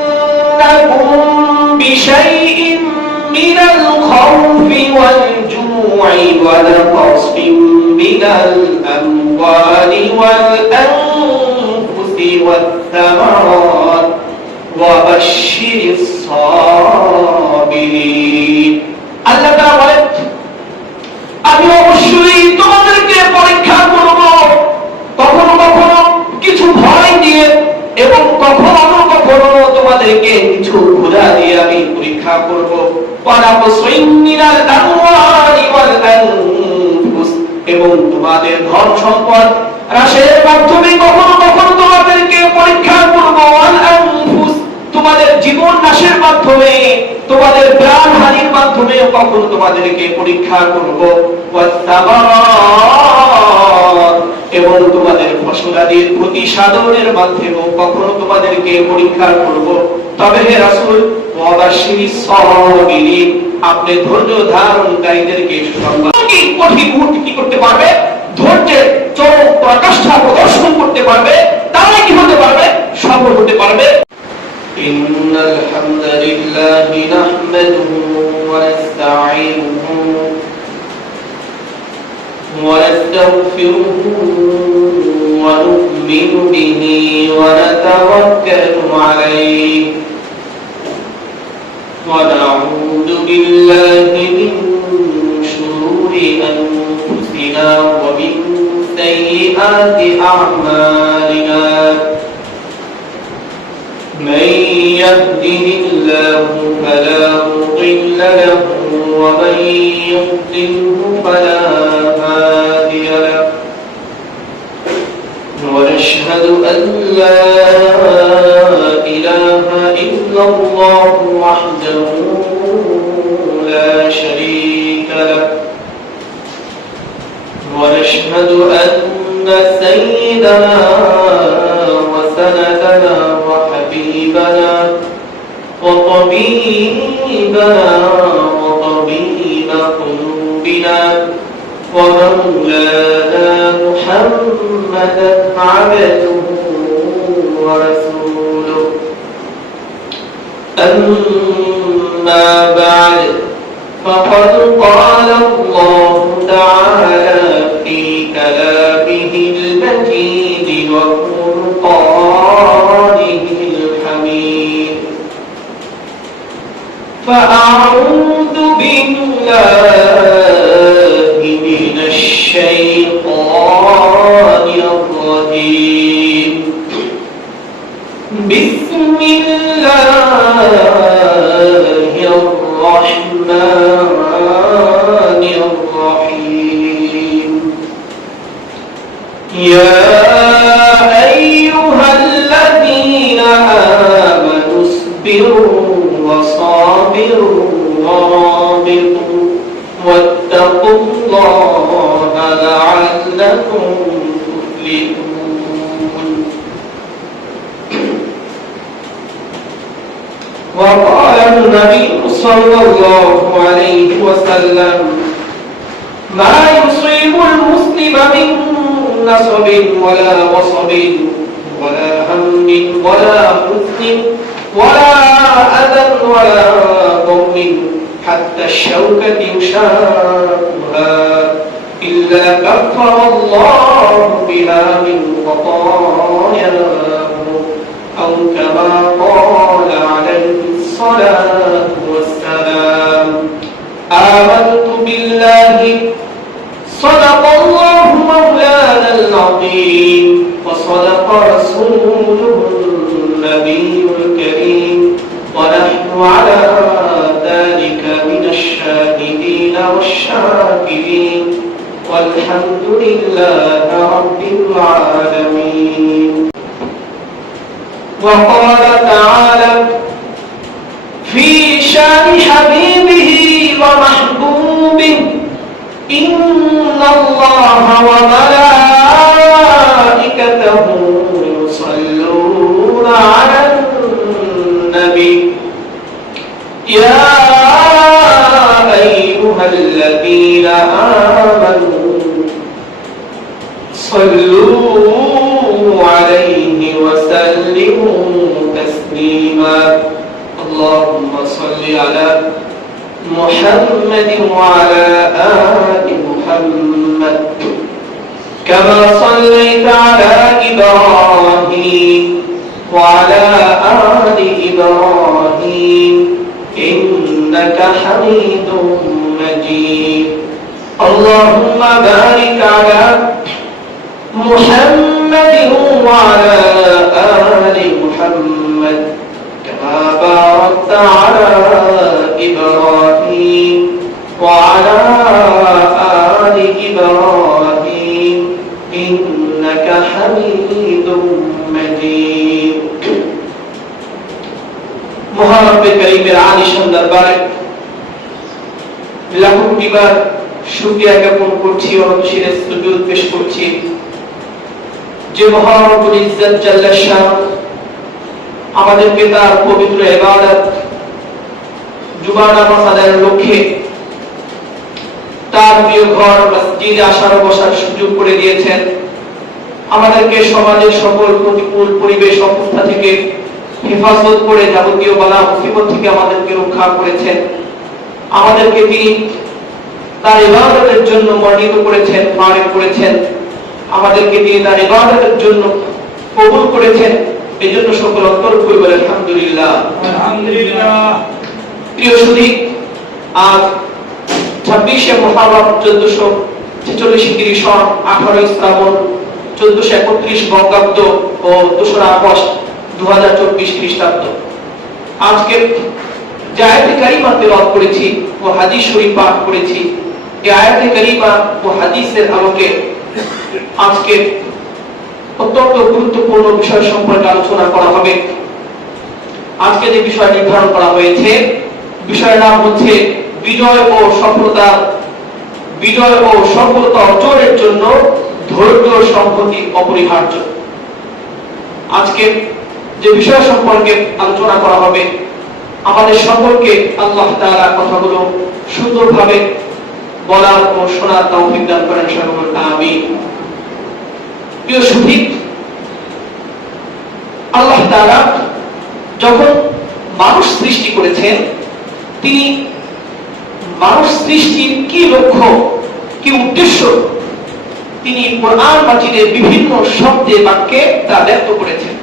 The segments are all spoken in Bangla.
ولنبلونكم بشيء من الخوف والجوع ونقص من الأموال والأنفس والثمرات وبشر الصابرين আল্লাহ তাআলা বলেন আমি অবশ্যই তোমাদেরকে পরীক্ষা করব কখনো কখনো কিছু ভয় দিয়ে এবং কখনো কখনো তোমাদেরকে কিছু ক্ষুধা দিয়ে আমি পরীক্ষা করব এবং তোমাদের ধন সম্পদ হ্রাসের মাধ্যমে কখনো কখনো তোমাদেরকে পরীক্ষা করব তোমাদের জীবন নাশের মাধ্যমে তোমাদের প্রাণহানির মাধ্যমে কখনো তোমাদেরকে পরীক্ষা করব এবং তোমাদের ফসলাদির প্রতি সাধনের মাধ্যমে কখনো তোমাদেরকে পরীক্ষা করব তবে হে রাসূল ওয়াবাশশিরিস সাবিরিন আপনি ধৈর্য ধারণকারীদেরকে সুসংবাদ কি কঠিন মুহূর্তে কি করতে পারবে ধৈর্যের চরম প্রকাশটা প্রদর্শন করতে পারবে তাহলে কি হতে পারবে সফল হতে পারবে إن الحمد لله نحمده ونستعينه ونستغفره ونؤمن به ونتوكل عليه ونعوذ بالله من شرور أنفسنا ومن سيئات أعمالنا من يهده الله فلا مضل له ومن يضلله فلا هادي له ونشهد أن لا إله إلا الله وحده لا شريك له ونشهد أن سيدنا وسندنا وحبيبنا وطبيبنا وطبيب قلوبنا ومولانا محمدا عبده ورسوله أما بعد فقد قال الله تعالى في كلامه المجيد وفرقانه الحميد فأعوذ بالله من الشيطان الرجيم بسم الله الرحمن الرحيم يا أيها الذين آمنوا اصبروا وصابروا ورابطوا واتقوا الله لعلكم تفلحون وقال النبي صلى الله عليه وسلم ما يصيب المسلم من نصب ولا وصب ولا هم ولا حزن ولا أذى ولا ضر حتى الشوكة يشاقها إلا كفر الله بها من خطاياه أو كما قال عليه الصلاة والسلام آمنت بالله صدق الله مولانا العظيم وصدق رسوله النبي الكريم ونحن على ذلك من الشاهدين والشاكرين والحمد لله رب العالمين وقال تعالى في شان حبيبه ومحبوبه إن الله وملائكته يصلون على النبي يا أيها الذين آمنوا صلوا عليه وسلموا على محمد وعلى آل محمد كما صليت على إبراهيم وعلى آل إبراهيم إنك حميد مجيد اللهم بارك على محمد وعلى آل محمد كما باركت على إبراهيم وعلى آل إبراهيم إنك حميد مجيد মহারব্বে কারীমের আলিশান দরবারে লাখো কোটিবার শুকরিয়া জ্ঞাপন করছি, অনন্তশীলের সুজুদ পেশ করছি যে মহান রব্বুল ইজ্জত জাল্লা শান আমাদেরকে তার পবিত্র ইবাদত জুমা নামাজ আদায়ের লক্ষ্যে তার প্রিয় ঘর মসজিদে আসার বসার সুযোগ করে দিয়েছেন। আমাদেরকে সমাজের সকল প্রতিকূল পরিবেশ অবস্থা থেকে হেফাজত করে যাবতীয় বালা মুসিবত থেকে আমাদেরকে রক্ষা করেছেন। আমাদেরকে তিনি তার ইবাদতের জন্য মনোনীত করেছেন, ফারিক করেছেন। আমাদেরকে তিনি তার ইবাদতের জন্য কবুল করেছেন। এই জন্য সকল অন্তর করে বলে আলহামদুলিল্লাহ। আলহামদুলিল্লাহ। প্রিয় সুধী, আজ 26শে মুহররম 1446 হিজরি সন 18 শ্রাবণ 1431 বঙ্গাব্দ ও 2রা আগস্ট 2024 খ্রিস্টাব্দ। আজকে যে আয়াতে কারিমা তেলাওয়াত করেছি ও হাদিস শরীফ পাঠ করেছি, এই আয়াতে কারিমা ও হাদিসের আলোকে আজকে অত্যন্ত গুরুত্বপূর্ণ বিষয় সম্পর্কে আলোচনা করা হবে। আজকে যে বিষয় নির্ধারণ করা হয়েছে, বিষয়ের নাম হচ্ছে বিজয় ও সফলতা অর্জনের জন্য ধৈর্য সংহতি অপরিহার্য। আজকে যে বিষয় সম্পর্কে আলোচনা করা হবে, আমাদের সকলকে আল্লাহ তাআলা কথাগুলো সুন্দরভাবে বলার ও শোনার তৌফিক দান করেন, সকল আমিন। প্রিয় সুধী, আল্লাহ তাআলা যখন মানুষ সৃষ্টি করেছেন, তিনি মানুষ সৃষ্টির কি লক্ষ্য, কি উদ্দেশ্য, তিনি কোরআন মাজিদের বিভিন্ন শব্দে বাক্যে তা ব্যক্ত করেছেন।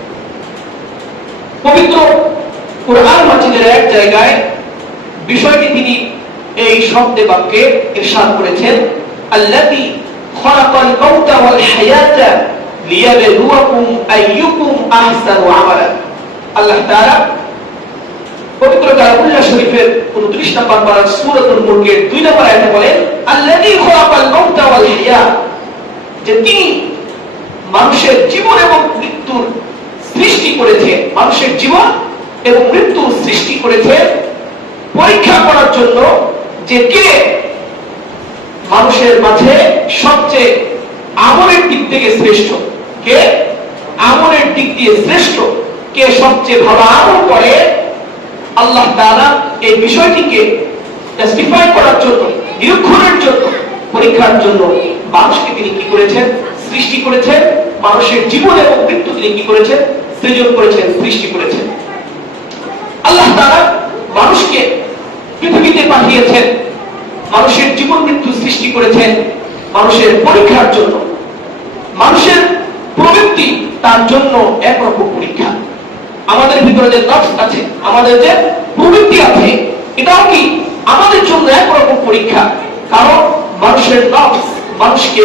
পবিত্র কোরআন মাজিদের এক জায়গায় বিষয়টি তিনি এই শব্দে বাক্যে ইরশাদ করেছেন, আল্লাযী খালাকাল মাউতা ওয়াল হায়াতা লিয়াবলুয়াকুম আইয়ুকুম আহসানু আমালা। আল্লাহ তাআলা পবিত্র কালামুল্লাহ শরীফের 29 নম্বর পারা সূরাতুল মুলকের 2 নম্বর আয়াতে বলেন, আল্লাযী খালাকাল মাউতা ওয়াল হায়াত, যে তিনি মানুষের জীবন এবং মৃত্যুর সৃষ্টি করেছে, মানুষের জীবন এবং মৃত্যু সৃষ্টি করেছে পরীক্ষা করার জন্য যে কে মানুষের মাঝে সবচেয়ে আমলের দিক থেকে শ্রেষ্ঠ, কে আমলের দিক দিয়ে শ্রেষ্ঠ, কে সবচেয়ে ভালো আমল করে। আল্লাহ তাআলা এই বিষয়টিকে জাস্টিফাই করার জন্য, নিরীক্ষণের জন্য, পরীক্ষার জন্য মানুষকে তিনি কি করেছেন? সৃষ্টি করেছেন। মানুষের জীবন এবং মৃত্যু তিনি কি করেছেন? সৃজন করেছেন, সৃষ্টি করেছেন। আল্লাহ তাআলা মানুষকে পৃথিবীতে পাঠিয়েছেন, মানুষের জীবন মৃত্যু সৃষ্টি করেছেন মানুষের পরীক্ষার জন্য। মানুষের প্রবৃত্তি তার জন্য একরকম পরীক্ষা। আমাদের ভিতরে যে নফস আছে, আমাদের যে প্রবৃত্তি আছে, এটাও কি আমাদের জন্য একরকম পরীক্ষা। কারণ মানুষের নফস মানুষকে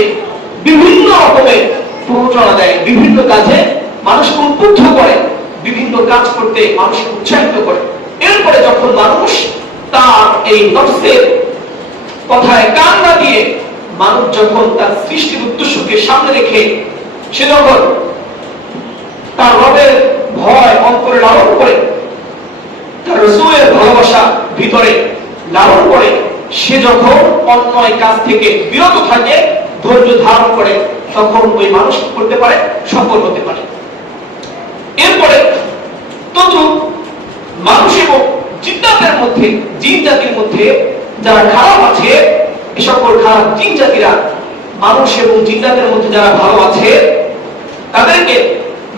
বিভিন্ন রকমের প্ররোচনা দেয়, বিভিন্ন কাজে মানুষকে উদ্বুদ্ধ করে, বিভিন্ন কাজ করতে মানুষকে উৎসাহিত করে। এরপরে যখন মানুষ তার এই নফসের কথায় কান না দিয়ে মানুষ যখন তার সৃষ্টির উদ্দেশ্যকে সামনে রেখে সে যখন তার রবের ভয় অন্তরে লালন করে, তার রাসূলের ভালোবাসা ভিতরে লালন করে, সে যখন অন্যায় কাজ থেকে বিরত থাকে, ধৈর্য ধারণ করে, তখন ওই মানুষ করতে পারে, সফল হতে পারে। এরপরে তদ্রুপ মানুষ এবং জিন্নাতের মধ্যে, জিন জাতির মধ্যে যারা খারাপ আছে, এই সকল খারাপ জিন জাতিরা মানুষ এবং জিন্নাতের মধ্যে যারা ভালো আছে, তাদেরকে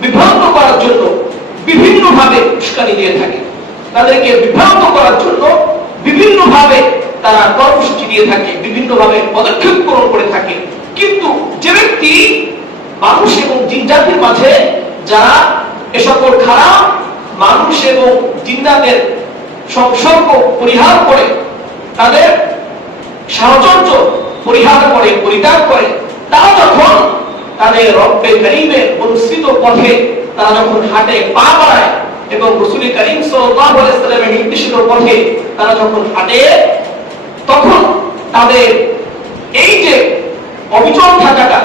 বিভ্রান্ত করার জন্য বিভিন্ন ভাবে উস্কানি দিয়ে থাকে। তাদেরকে বিভ্রান্ত করার জন্য বিভিন্নভাবে তারা কর্মসূচি দিয়ে থাকে, বিভিন্নভাবে পদক্ষেপ গ্রহণ করে থাকে। কিন্তু যে ব্যক্তি মানুষ এবং জিন জাতির মাঝে যারা এ সকল খারাপ মানুষ এবং জিন্নাতের সংসর্গ পরিহার করে, তাদের সাহচর্য পরিহার করে, পরিত্যাগ করে, তারা যখন তাদের রব্বে কারীমের অনুসৃত পথে তারা যখন হাঁটে, পা বাড়ায় এবং রাসূল কারীম সাল্লাল্লাহু আলাইহি ওয়াসাল্লামের নির্দেশিত পথে তারা যখন হাঁটে, তখন তাদের এই যে অবিচল থাকাটা,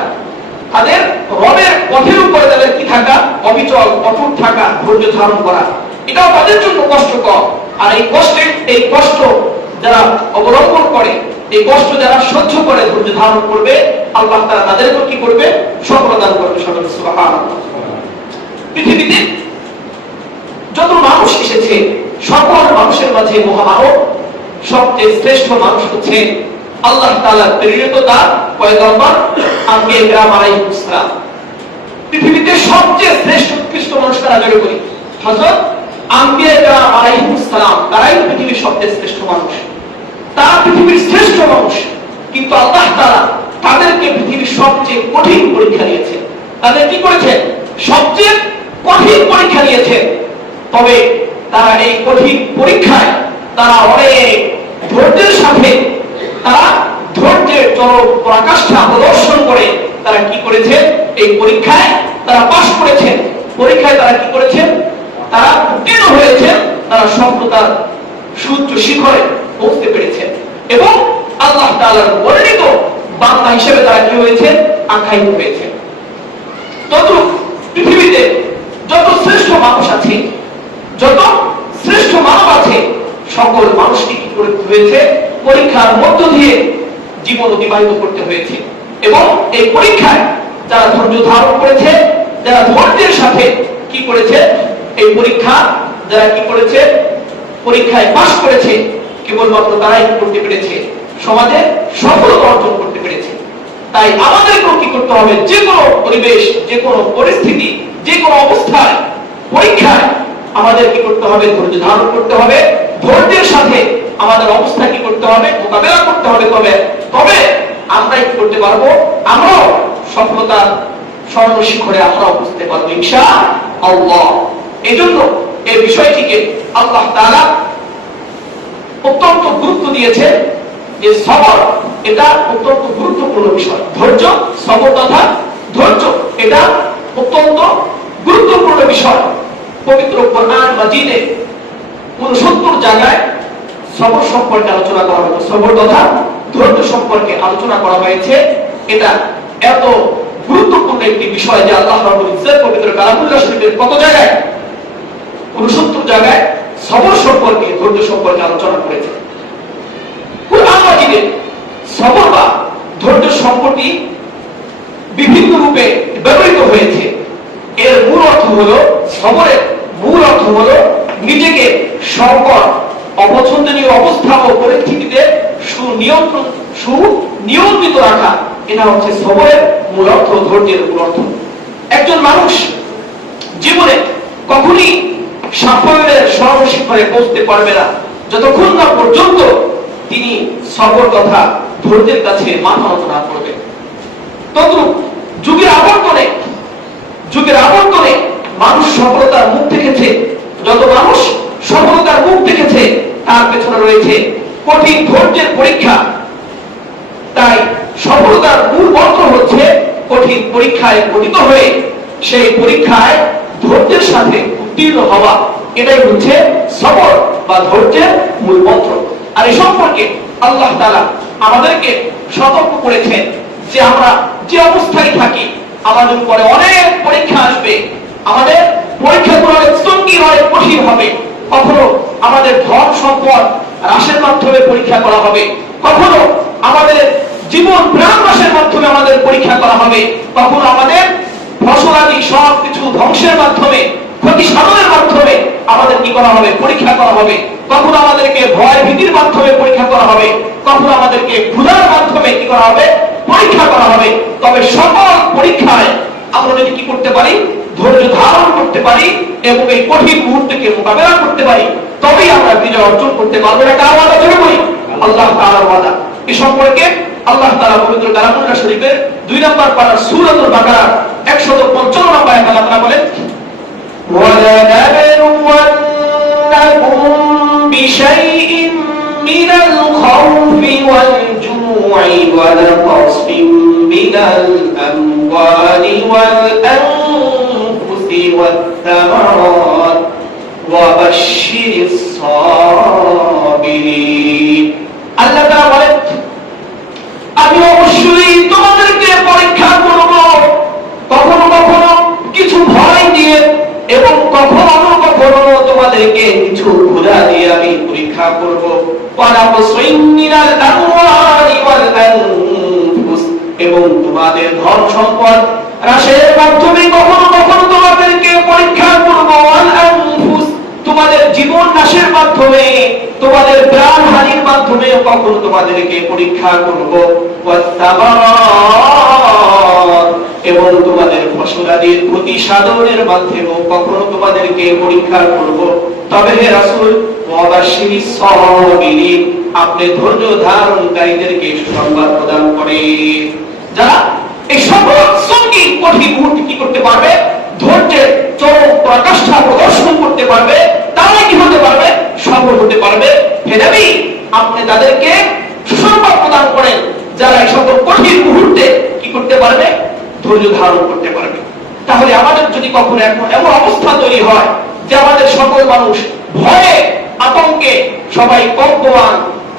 তাদের রবের পথের উপরে তাদের কি থাকা, অবিচল অটুট থাকা, ধৈর্য ধারণ করা, এটাও তাদের জন্য কষ্টকর। আর এই কষ্ট যারা অবলম্বন করে, এই কষ্ট যারা সহ্য করে, ধৈর্য ধারণ করবে, আল্লাহ তাআলা তাদেরকে কি করবে, সফলতা দান করবে। সুবহানাল্লাহ। পৃথিবীতে যত মানুষ এসেছে, সকল মানুষের মাঝে মহামানব সবচেয়ে শ্রেষ্ঠ মানুষ হচ্ছে আল্লাহ তাআলার প্রেরিত তার পয়গম্বর আম্বিয়া কিরাম আলাইহিস সালাম। পৃথিবীতে সবচেয়ে শ্রেষ্ঠ উৎকৃষ্ট মানুষ কারা যাকে বলি, হযরত আম্বিয়া কিরাম আলাইহিস সালাম, তারাই পৃথিবীর সবচেয়ে শ্রেষ্ঠ মানুষ, তারা পৃথিবীর শ্রেষ্ঠ মানুষ। কিন্তু আল্লাহ তাআলা তাদেরকে পৃথিবীর সবচেয়ে কঠিন পরীক্ষা নিয়েছে। তাদের কি করেছে, সবচেয়ে কঠিন পরীক্ষা নিয়েছে। তবে তারা এই কঠিন পরীক্ষায় তারা অনেক ধৈর্যের সাথে, তারা ধৈর্যের চরম পরাকাষ্ঠা প্রদর্শন করে তারা কি করেছে, এই পরীক্ষায় তারা পাশ করেছেন। পরীক্ষায় তারা কি করেছেন, তারা উত্তীর্ণ হয়েছেন, তারা সফলতার সুউচ্চ শিখরে পৌঁছতে পেরেছেন এবং আল্লাহ তাআলার বর্ণিত বান্দা হিসেবে তারা কি হয়েছে, আখ্যায়িত হয়েছে। তদ্রূপ পৃথিবীতে যত শ্রেষ্ঠ মানুষ আছে, যত শ্রেষ্ঠ মানব আছে, সকল মানুষকে কি করতে হয়েছে, পরীক্ষার মধ্য দিয়ে জীবন অতিবাহিত করতে হয়েছে। এবং এই পরীক্ষায় যারা ধৈর্য ধারণ করেছে, যারা ধৈর্যের সাথে কি করেছে, এই পরীক্ষা যারা কি করেছে, পরীক্ষায় পাশ করেছে, কেবলমাত্র তারাই করতে পেরেছে, সমাজে সফলতা অর্জন করতে পেরেছে। তাই আমাদেরকেও কি করতে হবে, যে কোনো পরিবেশ, যে কোনো পরিস্থিতি, যে কোনো অবস্থায়, পরীক্ষায় আমাদের কি করতে হবে, ধৈর্য ধারণ করতে হবে, ধৈর্যের সাথে আমাদের অবস্থা কি করতে হবে, মোকাবেলা করতে হবে। তবে আমরা কি করতে পারবো, আমরাও সফলতার স্বর্ণ শিখরে আমরাও বুঝতে পারবো ইনশাআল্লাহ। এই জন্য এই বিষয়টিকে আল্লাহ তাআলা অত্যন্ত গুরুত্ব দিয়েছে যে সবর এটা অত্যন্ত গুরুত্বপূর্ণ বিষয়। ধৈর্য, সবর তথা ধৈর্য এটা অত্যন্ত গুরুত্বপূর্ণ বিষয়। পবিত্র কোরআন মাজিদে 69 জায়গায় সবর সম্পর্কে আলোচনা করা হয়েছে, সবর তথা ধৈর্য সম্পর্কে আলোচনা করা হয়েছে। এটা এত গুরুত্বপূর্ণ একটি বিষয় যে আল্লাহ রাব্বুল ইজ্জত পবিত্র কালামুল্লাহ শরীফের কত জায়গায়, 69 জায়গায় সবর সম্পর্কে, ধৈর্য সম্পর্কে আলোচনা করেছে। কোরআন মাজিদে সবর বা ধৈর্য শব্দটি বিভিন্ন রূপে ব্যবহৃত হয়েছে। এর মূল অর্থ হলো, সবরের মূল অর্থ হলো নিজেকে সংকট, অপছন্দনীয় অবস্থা ও পরিস্থিতিতে সুনিয়ন্ত্রিত রাখা, এটা হচ্ছে সবরের মূল অর্থ, ধৈর্যের মূল অর্থ। একজন মানুষ জীবনে কখনই সাফল্যের স্বর্ণ শিখরে পৌঁছতে পারবে না যতক্ষণ না পর্যন্ত তিনি সবর তথা ধৈর্যের কাছে মাথা নত না করবে। তদ্রূপ যুগের আবর্তনে মানুষ সফলতার মুখ দেখেছে। যত মানুষ সফলতার মুখ দেখেছে তার পেছনে রয়েছে কঠিন ধৈর্যের পরীক্ষা। তাই সফলতার মূল মন্ত্র হচ্ছে কঠিন পরীক্ষায় পতিত হয়ে সেই পরীক্ষায় ধৈর্যের সাথে উত্তীর্ণ হওয়া। এটাই হচ্ছে সবর বা ধৈর্যের মূল মন্ত্র। আর এই সম্পর্কে আল্লাহ তাআলা আমাদেরকে সতর্ক করেছেন যে আমরা যে অবস্থায় থাকি, আমাদের উপরে অনেক পরীক্ষা আসবে। আমাদের পরীক্ষাগুলো অনেক সঙ্গীন হবে, কঠিন হবে। কখনো আমাদের ধন সম্পদ হ্রাসের মাধ্যমে পরীক্ষা করা হবে, কখনো আমাদের জীবন প্রাণ হ্রাসের মাধ্যমে আমাদের পরীক্ষা করা হবে, কখনো আমাদের ফসলাদি সবকিছু ধ্বংসের মাধ্যমে, ক্ষতি সাধনের মাধ্যমে আমাদের কি করা হবে, পরীক্ষা করা হবে। কখনো আমাদেরকে ভয় ভীতির মাধ্যমে পরীক্ষা করা হবে, কখনো আমাদেরকে ক্ষুধার মাধ্যমে কি করা হবে, পরীক্ষা করা হবে। তবে সকল পরীক্ষায় আমরা যদি কি করতে পারি, ধৈর্য ধারণ করতে পারি এবং এই কঠিন মুহূর্তকে মোকাবেলা করতে পারি, তবেই আমরা বিজয় অর্জন করতে পারবো। এটা কার ওয়াদা জোরে বলি? আল্লাহ তাআলার ওয়াদা। এই সম্পর্কে আল্লাহ তাআলা পবিত্র কালামুল্লাহ শরীফের 2 নম্বর পারা সূরাতুল বাকারা 155 নম্বর আয়াতে আল্লাহ তাআলা বলেন, وَلَنَبْلُوَنَّكُمْ بِشَيْءٍ مِّنَ الْخَوْفِ وَالْجُوعِ وَنَقْصٍ مِّنَ الْأَمْوَالِ وَالْأَنفُسِ وَالثَّمَرَاتِ وَبَشِّرِ الصَّابِرِينَ। আল্লাহ তাআলা বলেন, আমি অবশ্যই তোমাদেরকে পরীক্ষা করব, কখনো কখনো কিছু ভয় দিয়ে এবং কখনো কখনো তোমাদেরকে কিছু ক্ষুধা দিয়ে আমি পরীক্ষা করব। এবং তোমাদের ধন সম্পদ হ্রাসের মাধ্যমে কখনো কখনো তোমাদেরকে পরীক্ষা করব। তোমাদের জীবন নাশের মাধ্যমে, তোমাদের প্রাণ হানির মাধ্যমে কখনো তোমাদেরকে পরীক্ষা করব। এবং তোমাদের ফসলাদির প্রতিসাধনের মাধ্যমে কখনো তোমাদেরকে পরীক্ষা করব। তবে হে রাসূল, ওয়াবাশশিরিস সাবিরিন, আপনি ধৈর্য ধারণকারীদেরকে সুসংবাদ প্রদান করেন। যারা এই সকল সঙ্গী কঠিন মুহূর্তে কি করতে পারবে, ধৈর্যের চরম প্রকাষ্ঠা প্রদর্শন করতে পারবে, তারাই কি হতে পারবে, সফল হতে পারবে। হে নবী, আপনি তাদেরকে সুসংবাদ প্রদান করেন যারা এই সকল কঠিন মুহূর্তে কি করতে পারবে, ধৈর্য ধারণ করতে পারবে। তাহলে আমাদের যদি কখনো এমন অবস্থা তৈরি হয় যে আমাদের সকল মানুষ ভয়ে আতঙ্কে সবাই কম্পমান,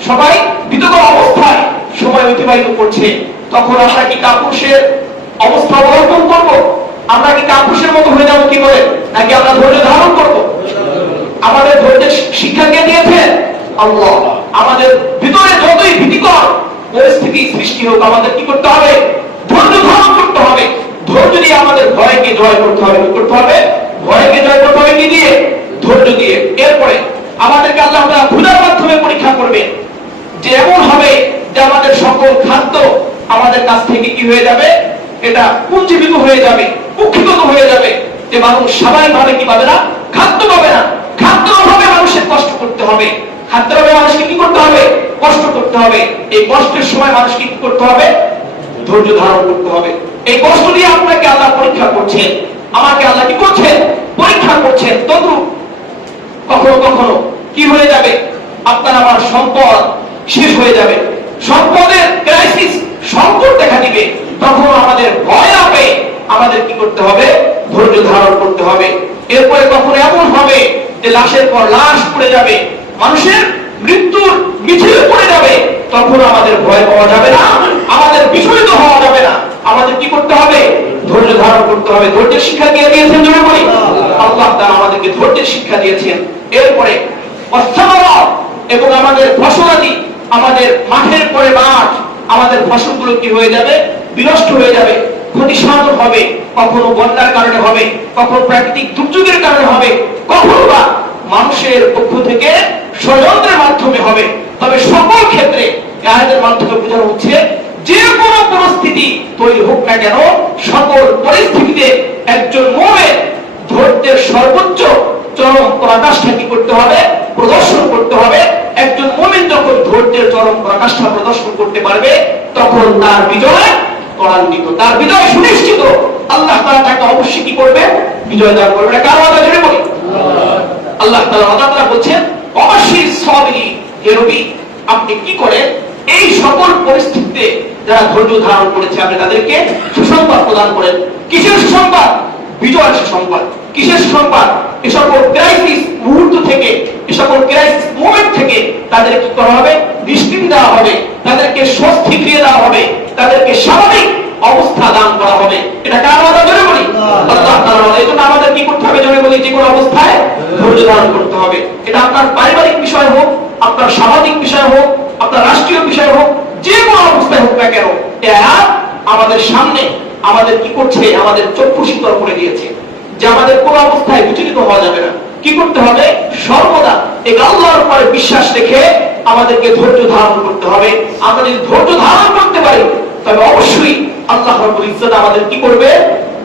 সবাই ভীতকর অবস্থায় সময় অতিবাহিত করছে, তখন আমরা কি কাপুরুষের অবস্থা অবলম্বন করব? আমরা কি কাপুরুষের মতো হয়ে যাবো কি করে, নাকি আমরা ধৈর্য ধারণ করব? আমাদের ধৈর্যের শিক্ষা কে দিয়েছেন? আল্লাহ। আমাদের ভিতরে যতই ভীতিকর পরিস্থিতি সৃষ্টি হোক, আমাদের কি করতে হবে, ধৈর্য ধারণ করতে হবে। ধৈর্য দিয়ে আমাদের ভয়কে জয় করতে হবে। কি করতে হবে? ভয়কে জয় করতে হবে কি দিয়ে? ধৈর্য দিয়ে। এরপরে আমাদেরকে আল্লাহ তাআলা ক্ষুধার মাধ্যমে পরীক্ষা করবেন, যে এমন হবে যে আমাদের সকল খাদ্য আমাদের কাছ থেকে কি হয়ে যাবে, এটা পুঞ্জীভূত হয়ে যাবে, কুক্ষিগত হয়ে যাবে, যে মানুষ স্বাভাবিকভাবে কি পাবে না, খাদ্য পাবে না। খাদ্যের অভাবে মানুষের কষ্ট করতে হবে, খাদ্যের অভাবে মানুষকে কি করতে হবে, কষ্ট করতে হবে। এই কষ্টের সময় মানুষকে কি করতে হবে, ধৈর্য ধারণ করতে হবে। এই কষ্ট দিয়ে আপনাকে আল্লাহ পরীক্ষা করছেন, আমাকে আল্লাহ কি করছেন, পরীক্ষা করছেন। তদ্রুপ কখনো কখনো কি হয়ে যাবে, আপনার আমার সম্পদ শেষ হয়ে যাবে, সম্পদের ক্রাইসিস, সংকট দেখা দিবে, তখন আমাদের ভয় হবে, আমাদের কি করতে হবে, ধৈর্য ধারণ করতে হবে। এরপরে কখনো এমন হবে যে লাশের পর লাশ পড়ে যাবে, মানুষের মৃত্যুর মিছিলে পড়ে যাবে, তখন আমাদের ভয় পাওয়া যাবে না, আমাদের বিচলিত হওয়া যাবে না। আমাদের কি করতে হবে, ধৈর্য ধারণ করতে হবে। ধৈর্যের শিক্ষা কে দিয়েছেন জোরে বলি? আল্লাহ তাআলা আমাদেরকে ধৈর্যের শিক্ষা দিয়েছেন। এরপরে এবং আমাদের ফসলাদি, আমাদের মাঠের পরে মাঠ, আমাদের ফসলগুলো কি হয়ে যাবে, বিনষ্ট হয়ে যাবে, ক্ষতিসাধন হবে। কখনো বন্যার কারণে হবে, কখনো প্রাকৃতিক দুর্যোগের কারণে হবে, কখনো বা মানুষের পক্ষ থেকে ষড়যন্ত্রের মাধ্যমে হবে। তবে সকল ক্ষেত্রে আয়াতের মাধ্যমে বোঝানো হচ্ছে, যে কোনো পরিস্থিতি তৈরি হোক না কেন, সকল পরিস্থিতিতে একজন মুমিন ধৈর্যের সর্বোচ্চ চরম পরাকাষ্ঠা কি করতে হবে, প্রদর্শন করতে হবে। একজন মুমিন যখন ধৈর্যের চরম পরাকাষ্ঠা প্রদর্শন করতে পারবে, তখন তার বিজয় ত্বরান্বিত, তার বিজয় সুনিশ্চিত। আল্লাহ তাআলা তাকে অবশ্যই কি করবে, বিজয় দান করবে। এটা কার ওয়াদা জেনে বলি? আল্লাহ তাআলা বলছেন, অবশ্যই সাবিরিন, হে নবী আপনি কি করেন, এই সকল পরিস্থিতিতে যারা ধৈর্য ধারণ করেছে আপনি তাদেরকে সুসংবাদ প্রদান করেন। কিসের সুসংবাদ? বিজয়ের সুসংবাদ। কিসের সুসংবাদ? এই সকল ক্রাইসিস মুহূর্ত থেকে, এই সকল ক্রাইসিস মোমেন্ট থেকে তাদের কি করা হবে, নিশ্চিন্ত দেওয়া হবে, তাদেরকে স্বস্তি ফিরিয়ে দেওয়া হবে, তাদেরকে স্বাভাবিক অবস্থা দান করা হবে। এটা কার ওয়াদা জোরে বলি? আল্লাহ তাআলার ওয়াদা। এজন্য আমাদের কি করতে হবে জোরে বলি? যে কোনো অবস্থায় ধৈর্য ধারণ করতে হবে। এটা আপনার পারিবারিক বিষয় হোক, আপনার সামাজিক বিষয় হোক, আপনার রাষ্ট্রীয় বিষয় হোক, যে কোনো অবস্থায় হোক না কেন, এটা আমাদের সামনে আমাদের কি করছে, আমাদের চক্ষু শীতল করে দিয়েছে যে আমাদের কোন অবস্থায় বিচলিত হওয়া যাবে না। কি করতে হবে, সর্বদা এই আল্লাহর উপরে বিশ্বাস রেখে আমাদেরকে ধৈর্য ধারণ করতে হবে। আমরা যদি ধৈর্য ধারণ করতে পারি, তবে অবশ্যই আল্লাহ রাব্বুল ইজ্জত আমাদের কি করবে,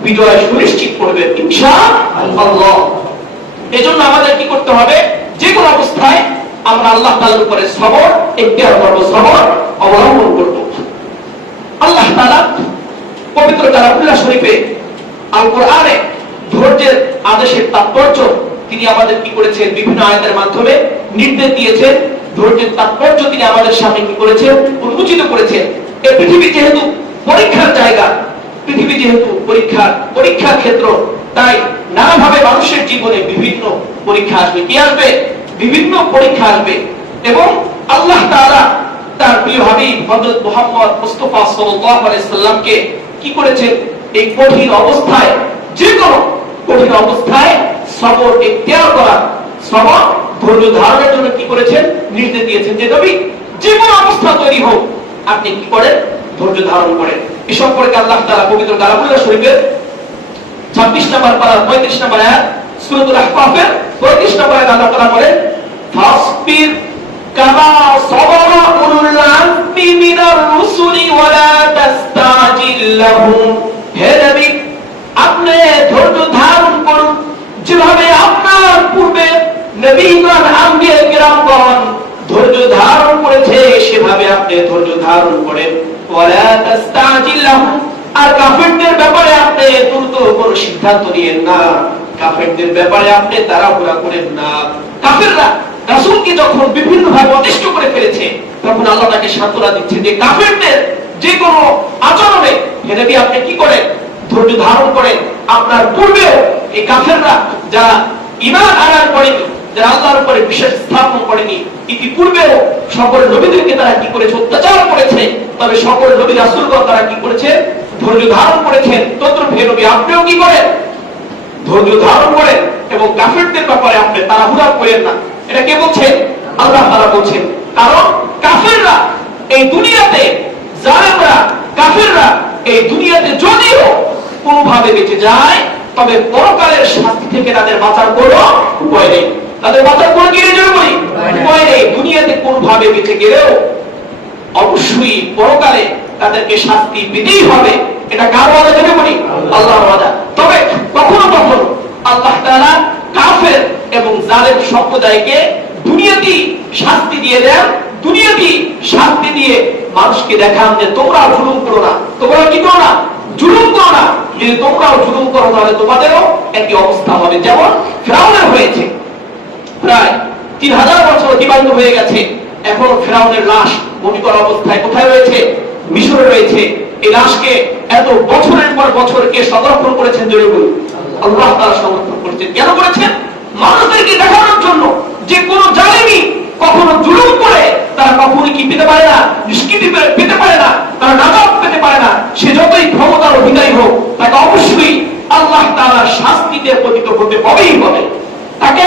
বিজয় সুনিশ্চিত করবেন ইনশাআল্লাহ। এজন্য আমাদের কি করতে হবে, যে কোনো অবস্থায় আমরা আল্লাহ তাআলার উপরে সবর ইখতিয়ার করব, সবর অবলম্বন করব। আল্লাহ তাআলা পবিত্র কালামুল্লাহ শরীফে আল কোরআনে ধৈর্যের আদেশের তাৎপর্য তিনি আমাদের কি করেছেন, বিভিন্ন আয়াতের মাধ্যমে নির্দেশ দিয়েছেন। ধৈর্যের তাৎপর্য তিনি আমাদের সামনে কি করেছেন, উন্মোচিত করেছেন। এই পৃথিবী যেহেতু পরীক্ষার জায়গা, পৃথিবী যেহেতু পরীক্ষার ক্ষেত্র, তাই নানাভাবে মানুষের জীবনে বিভিন্ন পরীক্ষা আসবে। কি আসবে? বিভিন্ন পরীক্ষা আসবে। এবং আল্লাহ তাআলা তার প্রিয় হাবিব হযরত মুহাম্মদ মুস্তাফা সাল্লাল্লাহু আলাইহি সাল্লামকে কি করেছেন, এই কঠিন অবস্থায়, যে কোনো কঠিন অবস্থায় সবর ইখতিয়ার করা, সবর ধৈর্য ধারণের জন্য কি করেছেন, নির্দেশ দিয়েছেন যে নবী যে কোনো অবস্থা তৈরি হোক আপনি কি করেন, ধৈর্য ধারণ করেন। এই সম্পর্কে আল্লাহ তাআলা পবিত্র কালামুল্লাহ শরীফের 26 নম্বর পারা 35 নম্বর আয়াত সূরাতুল আহকাফের 35 নম্বর আয়াত আল্লাহ তাআলা বলেন, ফাসবির কামা সাবারা উলুল আযমি মিনার রুসুলি ওয়া লা তাস্তাজিল লাহুম। হে নবী, আপনি ধৈর্য ধারণ করুন যেভাবে আপনার পূর্বে নবীগণ আম্বিয়া কিরামগণ ধৈর্য ধারণ করেছে, সেভাবে আপনি ধৈর্য ধারণ করেন। ওয়া লা তাস্তাজিল লাহুম, আর কাফেরদের ব্যাপারে আপনি দ্রুত কোনো সিদ্ধান্ত নিয়েন না, কাফেরদের ব্যাপারে আপনি তাড়াহুড়া করেন না। কাফেররা রাসূলকে যখন বিভিন্ন ভাবে অতিষ্ঠ করে ফেলেছে, তখন আল্লাহ তাকে সান্ত্বনা দিচ্ছেন যে কাফেরদের যে কোনো আচরণে হে নবী আপনি কি করেন, ধৈর্য ধারণ করেন। আপনার পূর্বেও এই কাফেররা যারা ঈমান আনার করেনি, যারা আল্লাহর উপরে বিশ্বাস স্থাপন করেনি, ইতিপূর্বেও সকল নবীদেরকে তারা কি করেছে, অত্যাচার করেছে। তবে সকল নবী রাসূলগণ তারা কি করেছে, ধৈর্য ধারণ করেছেন। তদ্রূপ হে নবী আপনিও কি করেন, ধৈর্য ধারণ করেন এবং কাফেরদের ব্যাপারে আপনি তাড়াহুড়া করেন না। এটা কে বলছেন? আল্লাহ তাআলা বলছেন। কারণ কাফেররা এই দুনিয়াতে, জালেমরা কাফেররা এই দুনিয়াতে যদিও কোনোভাবে বেঁচে যায়, তবে পরকালের শাস্তি থেকে তাদের বাঁচার কোনো উপায় নেই। তাদের বাঁচার কোনো কি নেই, উপায় নেই। দুনিয়াতে কোনোভাবে বেঁচে গেলেও অবশ্যই পরকালে তাদেরকে শাস্তি পেতেই হবে। এটা কার ওয়াদা জেনে বলি? আল্লাহর ওয়াদা। তবে কখনো কখনো আল্লাহ তাআলা কাফের এবং জালেম সম্প্রদায়কে দুনিয়াতেই শাস্তি দিয়ে দেন, দুনিয়াতেই শাস্তি দিয়ে মানুষকে দেখান যে তোমরা জুলুম করো না, তোমরা কি করো না, জুলুম করো না। যদি তোমরাও জুলুম করো তাহলে তোমাদেরও একই অবস্থা হবে, যেমন ফিরআউনের হয়েছে। প্রায় 3000 বছর অতিবাহিত হয়ে গেছে, এখন ফিরআউনের লাশ মমিকর অবস্থায় কোথায় রয়েছে? মিশরে রয়েছে। এই লাশকে এত বছরের পর বছর কে সংরক্ষণ করেছেন? জোরে বলুন, আল্লাহ তাআলা সংরক্ষণ করেছেন। কেন করেছেন? মানুষদেরকে দেখানোর জন্য যে কোন জালেমি কখনো জুলুম করে তারা কখনো কি পেতে পারে না, নিষ্কৃতি পেতে পারে না, তারা নাজাত পেতে পারে না। সে যতই ক্ষমতার অধিকারী হোক, তাকে অবশ্যই আল্লাহ তাআলার শাস্তিতে পতিত হতে হবেই হবে। তাকে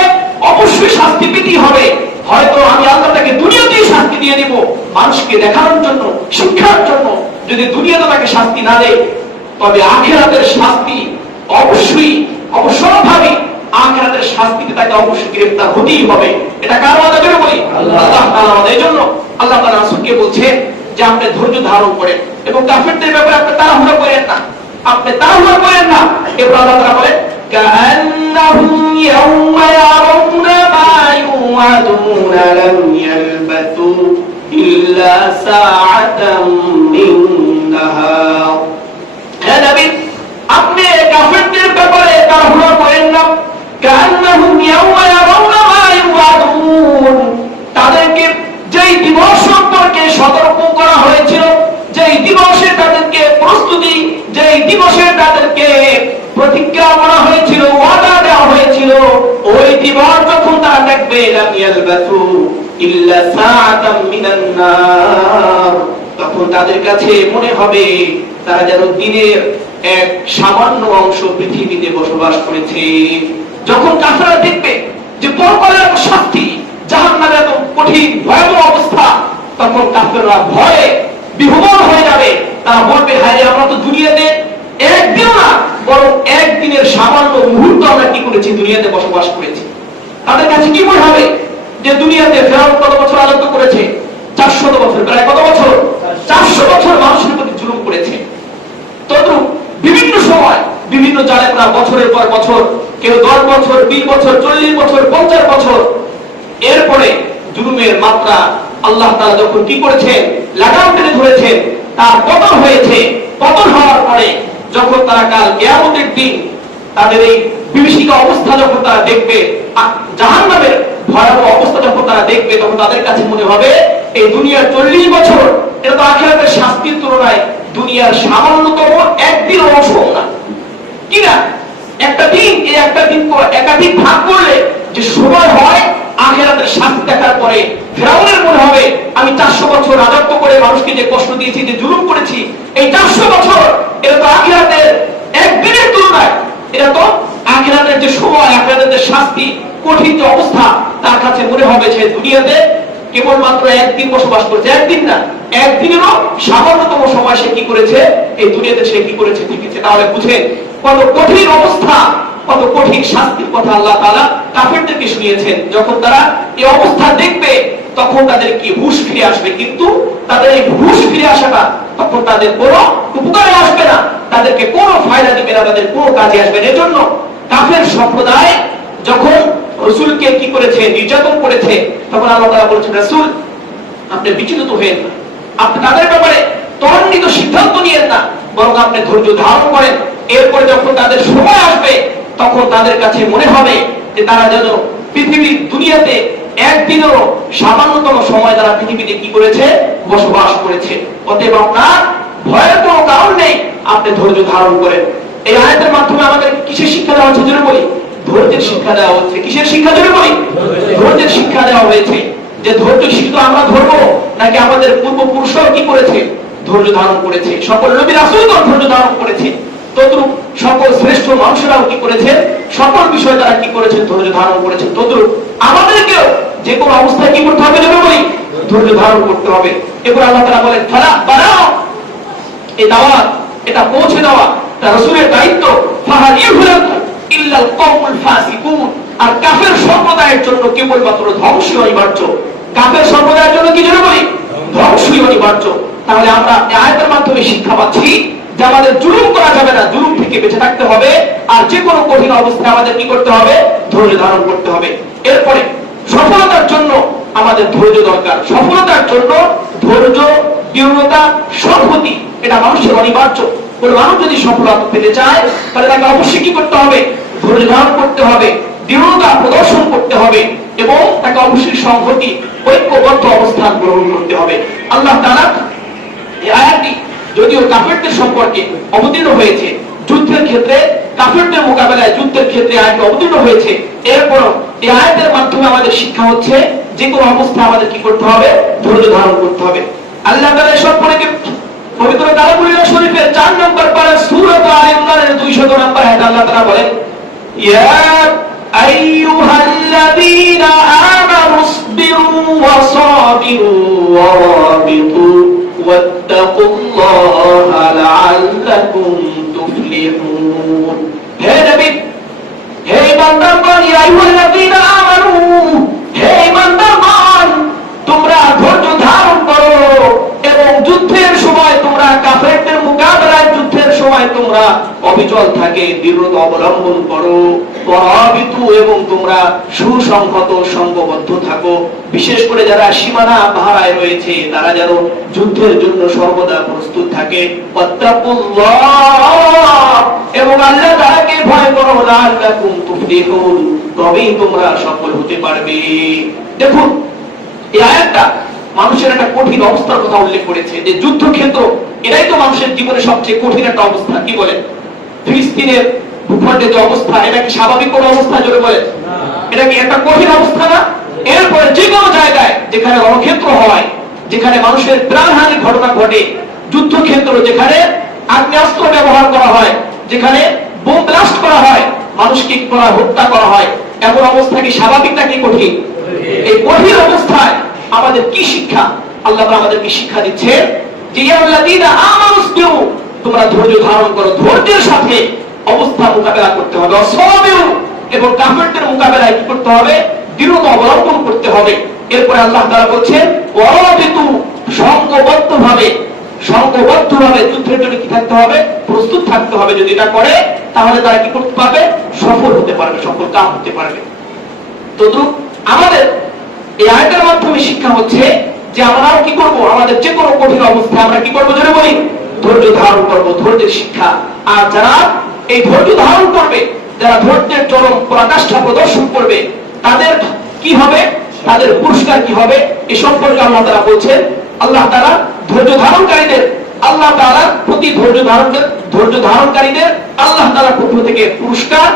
অবশ্যই শাস্তি পেতেই হবে। হয়তো আমি আল্লাহ তাকে দুনিয়াতেই শাস্তি দিয়ে দেব মানুষকে দেখানোর জন্য, শিক্ষার জন্য। যদি দুনিয়াতে তাকে শাস্তি না দেয়, তবে আখিরাতের শাস্তি অবশ্যই অবশ্যভাবে আখিরাতের শাস্তিতে তাকে অবশ্যই গ্রেফতার হতেই হবে। এটা কার ওয়াদা করে বলি? আল্লাহ তাআলার ওয়াদা। এজন্য আল্লাহ তাআলা রাসূলকে বলছেন যে আপনি ধৈর্য ধারণ করেন এবং কাফেরদের ব্যাপারে আপনি তাড়াহুড়া করেন না, আপনি তাড়াহুড়া করেন না। এরপর আল্লাহ তাআলা বলেন কাআন্নাহুম ইয়াওমা ইয়ারাউনা মা ইউআদুনা লাম ইয়ালবাতু ইল্লা সাআতাম মিন নাহার। হে নবী, আপনি কাফেরদের ব্যাপারে তাড়াহুড়া করেন না। কাআন্নাহুম ইয়াওমা ইয়ারাউনা মা ইউআদুন, তাদেরকে যেই দিবস সম্পর্কে সতর্ক করা হয়েছিল, যেই দিবসে তাদেরকে প্রস্তুতি, যেই দিবসে তাদেরকে প্রতিজ্ঞা করা হয়েছিল, ওয়াদা দেওয়া হয়েছিল, ওই দিবস যখন তারা দেখবে লাম ইয়ালবাসু ইল্লা সাআতাম মিনান নার, তখন তাদের কাছে মনে হবে তারা যেন দিনের এক সামান্য অংশ পৃথিবীতে বসবাস করেছে। যখন কাফেররা দেখবে যে পরকালের শাস্তি, জাহান্নামের এত কঠিন ভয়াবহ অবস্থা, তখন কাফেররা ভয়ে বিহ্বল হয়ে যাবে। তারা বলবে, হায় আমরা তো দুনিয়াতে একদিনও না বরং একদিনের সামান্য মুহূর্ত আমরা কি করেছি, দুনিয়াতে বসবাস করেছি। তাদের কাছে কি মনে হবে যে দুনিয়াতে ফেরাউন কত বছর রাজত্ব করেছে? 400 বছর। প্রায় কত বছর? 400 বছর মানুষের প্রতি জুলুম করেছে। তদ্রূপ বিভিন্ন সময় বিভিন্ন জালেমরা বছরের পর বছর, কেউ 10 বছর, 20 বছর, 40 বছর, 50 বছর, এরপরে জুলুমের মাত্রা আল্লাহ তাআলা যখন কি করেছেন, লাগাম টেনে ধরেছেন, তার পতন হয়েছে। পতন হওয়ার পরে যখন তারা কাল কিয়ামতের দিন তাদের এই বিভীষিকা অবস্থা যখন তারা দেখবে, জাহান্নামের ভয়াবহ অবস্থা যখন তারা দেখবে, তখন তাদের কাছে মনে হবে এই দুনিয়ার 40 বছর এটা তো আখিরাতের শাস্তির তুলনায় দুনিয়ার সামান্যতম একদিন অংশ না, কি না? একটা দিন, এই একটা দিন একাধিক ভাগ করলে যে সময় হয় আখিরাতের শাস্তি দেখার পরে ফিরাউনের মনে হবে আমি 400 বছর রাজত্ব করে মানুষকে যে কষ্ট দিয়েছি, যে জুলুম করেছি, এই 400 বছর এটা তো আখিরাতের একদিনের তুলনায়, এটা তো আখিরাতের যে সময়, আখিরাতের যে শাস্তি, কঠিন যে অবস্থা, তার কাছে মনে হবে সে দুনিয়াতে কেবলমাত্র একদিন বসবাস করেছে। একদিন না, একদিনেরও সামান্যতম সময় সে কি করেছে, এই দুনিয়াতে সে কি করেছে, থেকেছে। তাহলে বুঝেন কত কঠিন অবস্থা, কত কঠিন শাস্তির কথা আল্লাহ তাআলা কাফেরদেরকে শুনিয়েছেন। যখন তারা এই অবস্থা দেখবে তখন তাদের কি হুঁশ ফিরে আসবে, কিন্তু তাদের এই হুঁশ ফিরে আসাটা তখন তাদের কোনো উপকারে আসবে না, তাদেরকে কোনো ফায়দা দিবে না, তাদের কোনো কাজে আসবে না। এজন্য কাফের সম্প্রদায় যখন রাসূলকে কি করেছে, নির্যাতন করেছে, তখন আল্লাহ তাআলা বলেছেন রাসূল আপনি বিচলিত হয়েন না, আপনি তাদের ব্যাপারে ত্বরান্বিত সিদ্ধান্ত নিয়েন না, বরং আপনি ধৈর্য ধারণ করেন। এরপরে যখন তাদের সময় আসবে তখন তাদের কাছে মনে হবে যে তারা যেন পৃথিবীর দুনিয়াতে একদিনেরও সামান্যতম সময় তারা পৃথিবীতে কি করেছে, বসবাস করেছে। অতএব আপনার ভয়ের কোনো কারণ নেই, আপনি ধৈর্য ধারণ করেন। এই আয়াতের মাধ্যমে আমাদের কিসের শিক্ষা দেওয়া হচ্ছে জোরে বলি? ধৈর্যের শিক্ষা দেওয়া হচ্ছে। কিসের শিক্ষা জোরে বলি? ধৈর্যের শিক্ষা দেওয়া হয়েছে। যে ধৈর্য শুধু আমরা ধরবো নাকি আমাদের পূর্বপুরুষরাও কি করেছে, ধৈর্য ধারণ করেছে। সকল নবী রাসূলগণ ধৈর্য ধারণ করেছে, তদ্রূপ সকল শ্রেষ্ঠ মানুষরাও কি করেছে, সকল বিষয় তারা কি করেছে, ধৈর্য ধারণ করেছে। তদ্রূপ আমাদেরকেও যে কোনো অবস্থায় কি করতে হবে জোরে বলি? ধৈর্য ধারণ করতে হবে। এরপর আল্লাহ তাআলা বলেন ফালা বানাও, এই দাওয়াত, এটা পৌঁছে দেওয়া তা রাসূলের দায়িত্ব। ফাহাল ইউহলাকু ইল্লাল কওমুল ফাসিকুন, আর কাফের সম্প্রদায়ের জন্য কেবলমাত্র ধ্বংসই অনিবার্য। কাফের সম্প্রদায়ের জন্য কি জোরে বলি? ধ্বংসই অনিবার্য। তাহলে আমরা এই আয়াতের মাধ্যমে শিক্ষা পাচ্ছি যে আমাদের জুলুম করা যাবে না, জুলুম থেকে বেঁচে থাকতে হবে, আর যে কোনো কঠিন অবস্থায় আমাদের কি করতে হবে, ধৈর্য ধারণ করতে হবে। এরপরে সফলতার জন্য আমাদের ধৈর্য দরকার। সফলতার জন্য ধৈর্য, দৃঢ়তা, সংহতি এটা মানুষের অনিবার্য। কোন মানুষ যদি সফলতা পেতে চায় তাহলে তাকে অবশ্যই কি করতে হবে, ধৈর্য ধারণ করতে হবে, দৃঢ়তা প্রদর্শন করতে হবে, এবং তাকে অবশ্যই সংহতি, ঐক্যবদ্ধ অবস্থান গ্রহণ করতে হবে। আল্লাহ তাআলা এই আয়াতটি যদিও কাফেরদের সম্পর্কে অবতীর্ণ হয়েছে, যুদ্ধের ক্ষেত্রে কাফেরদের মোকাবেলায়, যুদ্ধের ক্ষেত্রে আয়াতটি অবতীর্ণ হয়েছে, এরপরও এই আয়াতের মাধ্যমে আমাদের শিক্ষা হচ্ছে যে কোনো অবস্থায় আমাদের কি করতে হবে, ধৈর্য ধারণ করতে হবে। আল্লাহ তাআলা এই সম্পর্কে পবিত্র কালামুল শরীফের 4 নম্বর পারা সূরা আলে ইমরানের 200 নম্বর আয়াতে আল্লাহ তাআলা বলেন ইয়া আইয়ুহাল্লাযীনা আমানুসবিরু ওয়া সাবিরু ওয়া রাবিতু ওয়াত্তাকুল্লাহা লাআল্লাকুম তুফলিহুন। হে নবী, হে ইমানদারগণ, ইয়া আইয়ুহাল্লাযীনা আমানু, হে ইমানদারগণ, তোমরা ধৈর্য ধারণ করো এবং যুদ্ধের সময় তোমরা কাফেরদের মোকাবেলায়, যুদ্ধের সময় তোমরা অবিচল থাকে দৃঢ়তা অবলম্বন করো। ওয়ারাবিতু, এবং তোমরা সুসংহত, সংঘবদ্ধ থাকো। বিশেষ করে যারা সীমানা পাহারায় রয়েছে তারা যেন যুদ্ধের জন্য সর্বদা প্রস্তুত থাকে। ওয়াত্তাকুল্লাহ, এবং আল্লাহ তাআলাকে ভয় করো, লাআল্লাকুম তুফলিহুন, তবেই তোমরা সফল হতে পারবে। দেখুন এই আয়াতটা মানুষের একটা কঠিন অবস্থার কথা উল্লেখ করেছে, যে যুদ্ধক্ষেত্র এটাই তো মানুষের জীবনে সবচেয়ে কঠিন একটা অবস্থা। কি বলেন? ফিলিস্তিনের ভূখণ্ডে যে অবস্থা, এটা কি স্বাভাবিক কোনো অবস্থা জোরে বলেন? এটা কি একটা কঠিন অবস্থা না? এরপরে যে কোনো জায়গায় যেখানে রণক্ষেত্র হয়, যেখানে মানুষের প্রাণহানির ঘটনা ঘটে, যুদ্ধক্ষেত্র যেখানে আগ্নেয়াস্ত্র ব্যবহার করা হয়, যেখানে বোম ব্লাস্ট করা হয়, মানুষকে হত্যা করা হয়, এমন অবস্থা কি স্বাভাবিক নাকি কঠিন? এই কঠিন অবস্থায় আমাদের কি শিক্ষা? আল্লাহ আমাদের কি শিক্ষা দিচ্ছে? যে ইয়াল্লাযীনা আমানুসবিরু, তোমরা ধৈর্য ধারণ করো, ধৈর্যের সাথে অবস্থা মোকাবেলা করতে হবে। ওয়াসাবিরু, এবং কাফেরদের মোকাবেলায় কি করতে হবে, দৃঢ়তা অবলম্বন করতে হবে। এরপরে আল্লাহ তাআলা বলেন ওয়ারাবিতু, সংঘবদ্ধভাবে যুদ্ধের জন্য কি থাকতে হবে, প্রস্তুত থাকতে হবে। যদি এটা করে তাহলে তারা কি করতে পারবে? সফল হতে পারবে, সফল কাম হতে পারবে। তো আমাদের এই আয়াতের মাধ্যমে শিক্ষা হচ্ছে যে আমরাও কি করব, আমাদের যে কোনো কঠিন অবস্থায় আমরা কি করবো জোরে বলি? ধৈর্য ধারণ করব, ধৈর্যের শিক্ষা। আর যারা এই ধৈর্য ধারণ করবে, যারা ধৈর্যের চরম পরাকাষ্ঠা প্রদর্শন করবে, তাদের কি হবে, তাদের পুরস্কার কি হবে, এ সম্পর্কে আল্লাহ তাআলা বলছেন। আল্লাহ তাআলা ধৈর্য ধারণকারীদের, আল্লাহ তাআলার প্রতি ধৈর্য ধারণকারীদের আল্লাহ তাআলার পক্ষ থেকে পুরস্কার,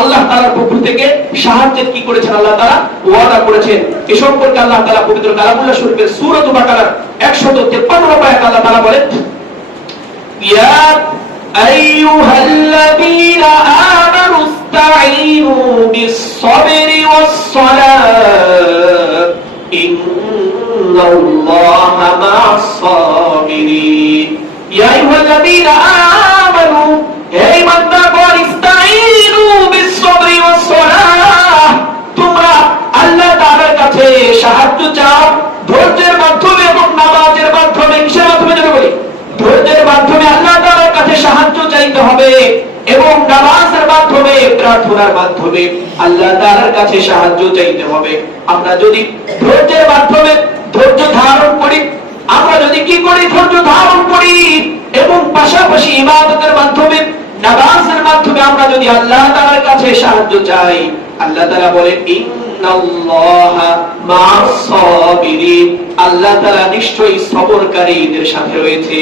আল্লাহ তাআলার পক্ষ থেকে সাহায্যের কি করেছেন আল্লাহ তাআলা ওয়াদা করেছেন। এ সম্পর্কে আল্লাহ তাআলা পবিত্র কালামুল্লাহ শরীফের সূরাতুল বাকারার 153 নম্বর আয়াতে আল্লাহ তাআলা বলেন, ইয়া আইয়ুহাল্লাযীনা আমানু ইসতাঈনু বিস-সাবরি ওয়াস-সালাহ ইন্নাল্লাহা মা'আস-সাবিরিন। ইয়া আইয়ুহাল্লাযীনা আমানু, হে ঈমানদারগণ, ইসতাঈনু বিস-সাবরি ওয়াস-সালাহ, তোমরা আল্লাহ তাআলার কাছে সাহায্য চাও ধৈর্যের মাধ্যমে এবং নামাজের মাধ্যমে। কিসের মাধ্যমে যেন বলি? ধৈর্যের মাধ্যমে আল্লাহ তাআলার কাছে সাহায্য চাইতে হবে এবং নামাজের মাধ্যমে, প্রার্থনার মাধ্যমে আল্লাহ তাআলার কাছে সাহায্য চাইতে হবে। আমরা যদি ধৈর্যের মাধ্যমে ধৈর্য ধারণ করি, আমরা যদি কি করি, ধৈর্য ধারণ করি এবং পাশাপাশি ইবাদতের মাধ্যমে, নামাজের মাধ্যমে আমরা যদি আল্লাহ তাআলার কাছে সাহায্য চাই, আল্লাহ তাআলা বলেন ইন্নাল্লাহা মা'আস-সাবিরিন, আল্লাহ তাআলা নিশ্চয়ই সবরকারীদের সাথে রয়েছে।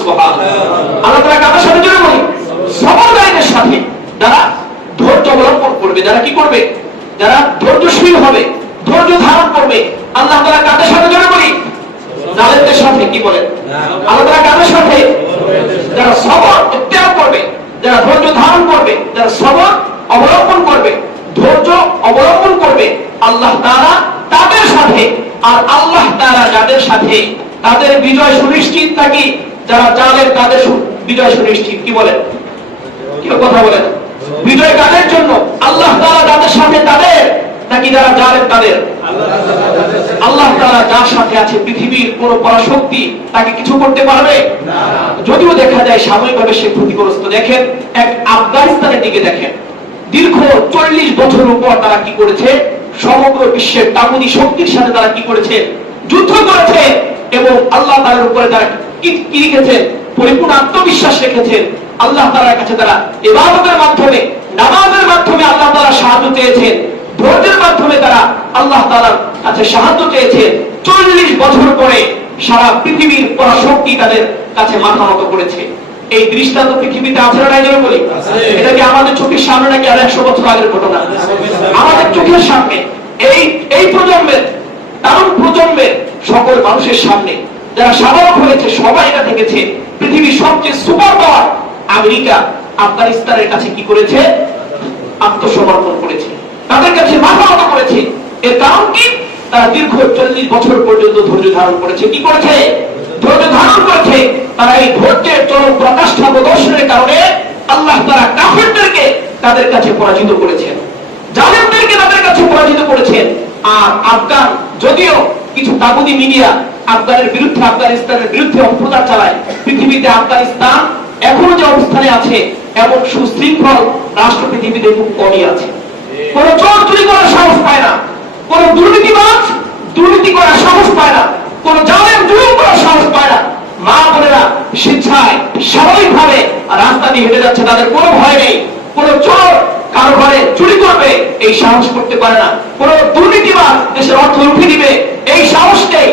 সুবহানাল্লাহ। আল্লাহ তাআলা কাদের সাথে জড়িত বলি? সবরকারীদের সাথে, যারা ধৈর্য অবলম্বন করবে, যারা কি করবে, যারা ধৈর্যশীল হবে, ধৈর্য ধারণ করবে। আল্লাহ তাআলা কাদের সাথে জড়িত বলি? জালেমদের সাথে। কি বলেন? আল্লাহ তাআলা কাদের সাথে? যারা সবর ইখতিয়ার করবে, যারা ধৈর্য ধারণ করবে, যারা সবর অবলম্বন করবে, ধৈর্য অবলম্বন করবে, আল্লাহ তাআলা তাদের সাথে। আর আল্লাহ তাআলা যাদের সাথে, তাদের বিজয় সুনিশ্চিত। নাকি যারা জালেম তাদের বিজয় সুনিশ্চিত? কি বলেন? কেউ কথা বলেন? বিজয় কাদের জন্য? আল্লাহ তাআলা যাদের সাথে তাদের, নাকি যারা জালেম তাদের? আল্লাহ তাআলা যার সাথে আছে, পৃথিবীর কোন পরাশক্তি তাকে কিছু করতে পারবে না। যদিও দেখা যায় সাময়িকভাবে সে ক্ষতিগ্রস্ত। দেখেন এক আফগানিস্তানের দিকে দেখেন, দীর্ঘ 40 বছর উপর তারা কি করেছে, সমগ্র বিশ্বের তাগুতি শক্তির সাথে তারা কি করেছে, যুদ্ধ করেছে এবং আল্লাহ তাআলার উপরে তারা কি রেখেছে, পরিপূর্ণ আত্মবিশ্বাস রেখেছেন। আল্লাহ তাআলার কাছে তারা ইবাদতের মাধ্যমে, নামাজের মাধ্যমে আল্লাহ তাআলা সাহায্য চেয়েছেন, ধৈর্যের মাধ্যমে তারা আল্লাহ তাআলার কাছে সাহায্য চেয়েছে। 40 বছর পরে সারা পৃথিবীর পরাশক্তি তাদের কাছে মাথা নত করেছে। এই দৃষ্টান্ত পৃথিবীতে আছে না নাই বলি? এটা কি আমাদের চোখের সামনে, নাকি আর 100 বছর আগের ঘটনা? আমাদের চোখের সামনে। এই প্রজন্মের, তরুণ প্রজন্মের সকল মানুষের সামনে যারা সাধারণ হয়েছে, সবাই এটা দেখেছে। পৃথিবীর সবচেয়ে সুপার পাওয়ার আমেরিকা আফগানিস্তানের কাছে কি করেছে? আত্মসমর্পণ করেছে, তাদের কাছে মাথা নত করেছে। এর কারণ কি? তারা দীর্ঘ 40 বছর পর্যন্ত ধৈর্য ধারণ করেছে। কি করেছে? ধৈর্য ধারণ করেছে। তারা এই ধৈর্যের চরম প্রকাষ্ঠা প্রদর্শনের কারণে আল্লাহ তাআলা কাফেরদেরকে তাদের কাছে পরাজিত করেছেন, জালেমদেরকে তাদের কাছে পরাজিত করেছেন। আর আফগান, যদিও কিছু তাগুতি মিডিয়া আফগানের বিরুদ্ধে, আফগানিস্তানের বিরুদ্ধে অপপ্রচার চালায়, পৃথিবীতে আফগানিস্তান এখনো যে অবস্থানে আছে, এমন সুশৃঙ্খল রাষ্ট্র পৃথিবীতে খুব কমই আছে। কোন চোর চুরি করার সাহস পায় না, কোন দুর্নীতিবাজ দুর্নীতি করার সাহস পায় না, কোন জালেম জুলুম করার সাহস পায় না। মা বোনেরা স্বেচ্ছায় স্বাভাবিকভাবে রাস্তা দিয়ে হেঁটে যাচ্ছে, তাদের কোনো ভয় নেই। কোন চোর কারো ঘরে চুরি করবে এই সাহস করতে পারে না। কোন দুর্নীতিবাজ দেশের অর্থ লুটে দিবে এই সাহস নেই।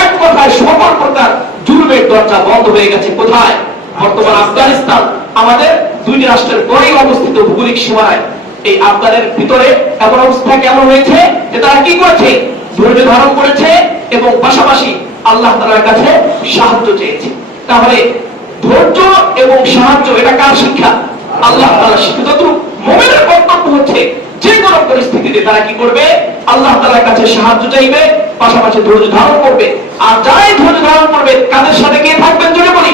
এক কথায় সকল প্রকার জুলুমের দরজা বন্ধ হয়ে গেছে। কোথায়? বর্তমান আফগানিস্তান আমাদের দুইটি রাষ্ট্রের পরেই অবস্থিত ভৌগোলিক সীমানায়। এই আফগানের ভিতরে এমন অবস্থা কেমন হয়েছে যে তারা কি করেছে? ধৈর্য ধারণ করেছে এবং পাশাপাশি আল্লাহ তাআলার কাছে সাহায্য চেয়েছে। তাহলে ধৈর্য এবং সাহায্য, এটা কার শিক্ষা? আল্লাহ তাআলার শিক্ষা। মুমিনের কর্তব্য হচ্ছে যে কোনো পরিস্থিতিতে তারা কি করবে? আল্লাহ তাআলার কাছে সাহায্য চাইবে, পাশাপাশি ধৈর্য ধারণ করবে। আর যারাই ধৈর্য ধারণ করবে তাদের সাথে কে থাকবেন জোরে বলি?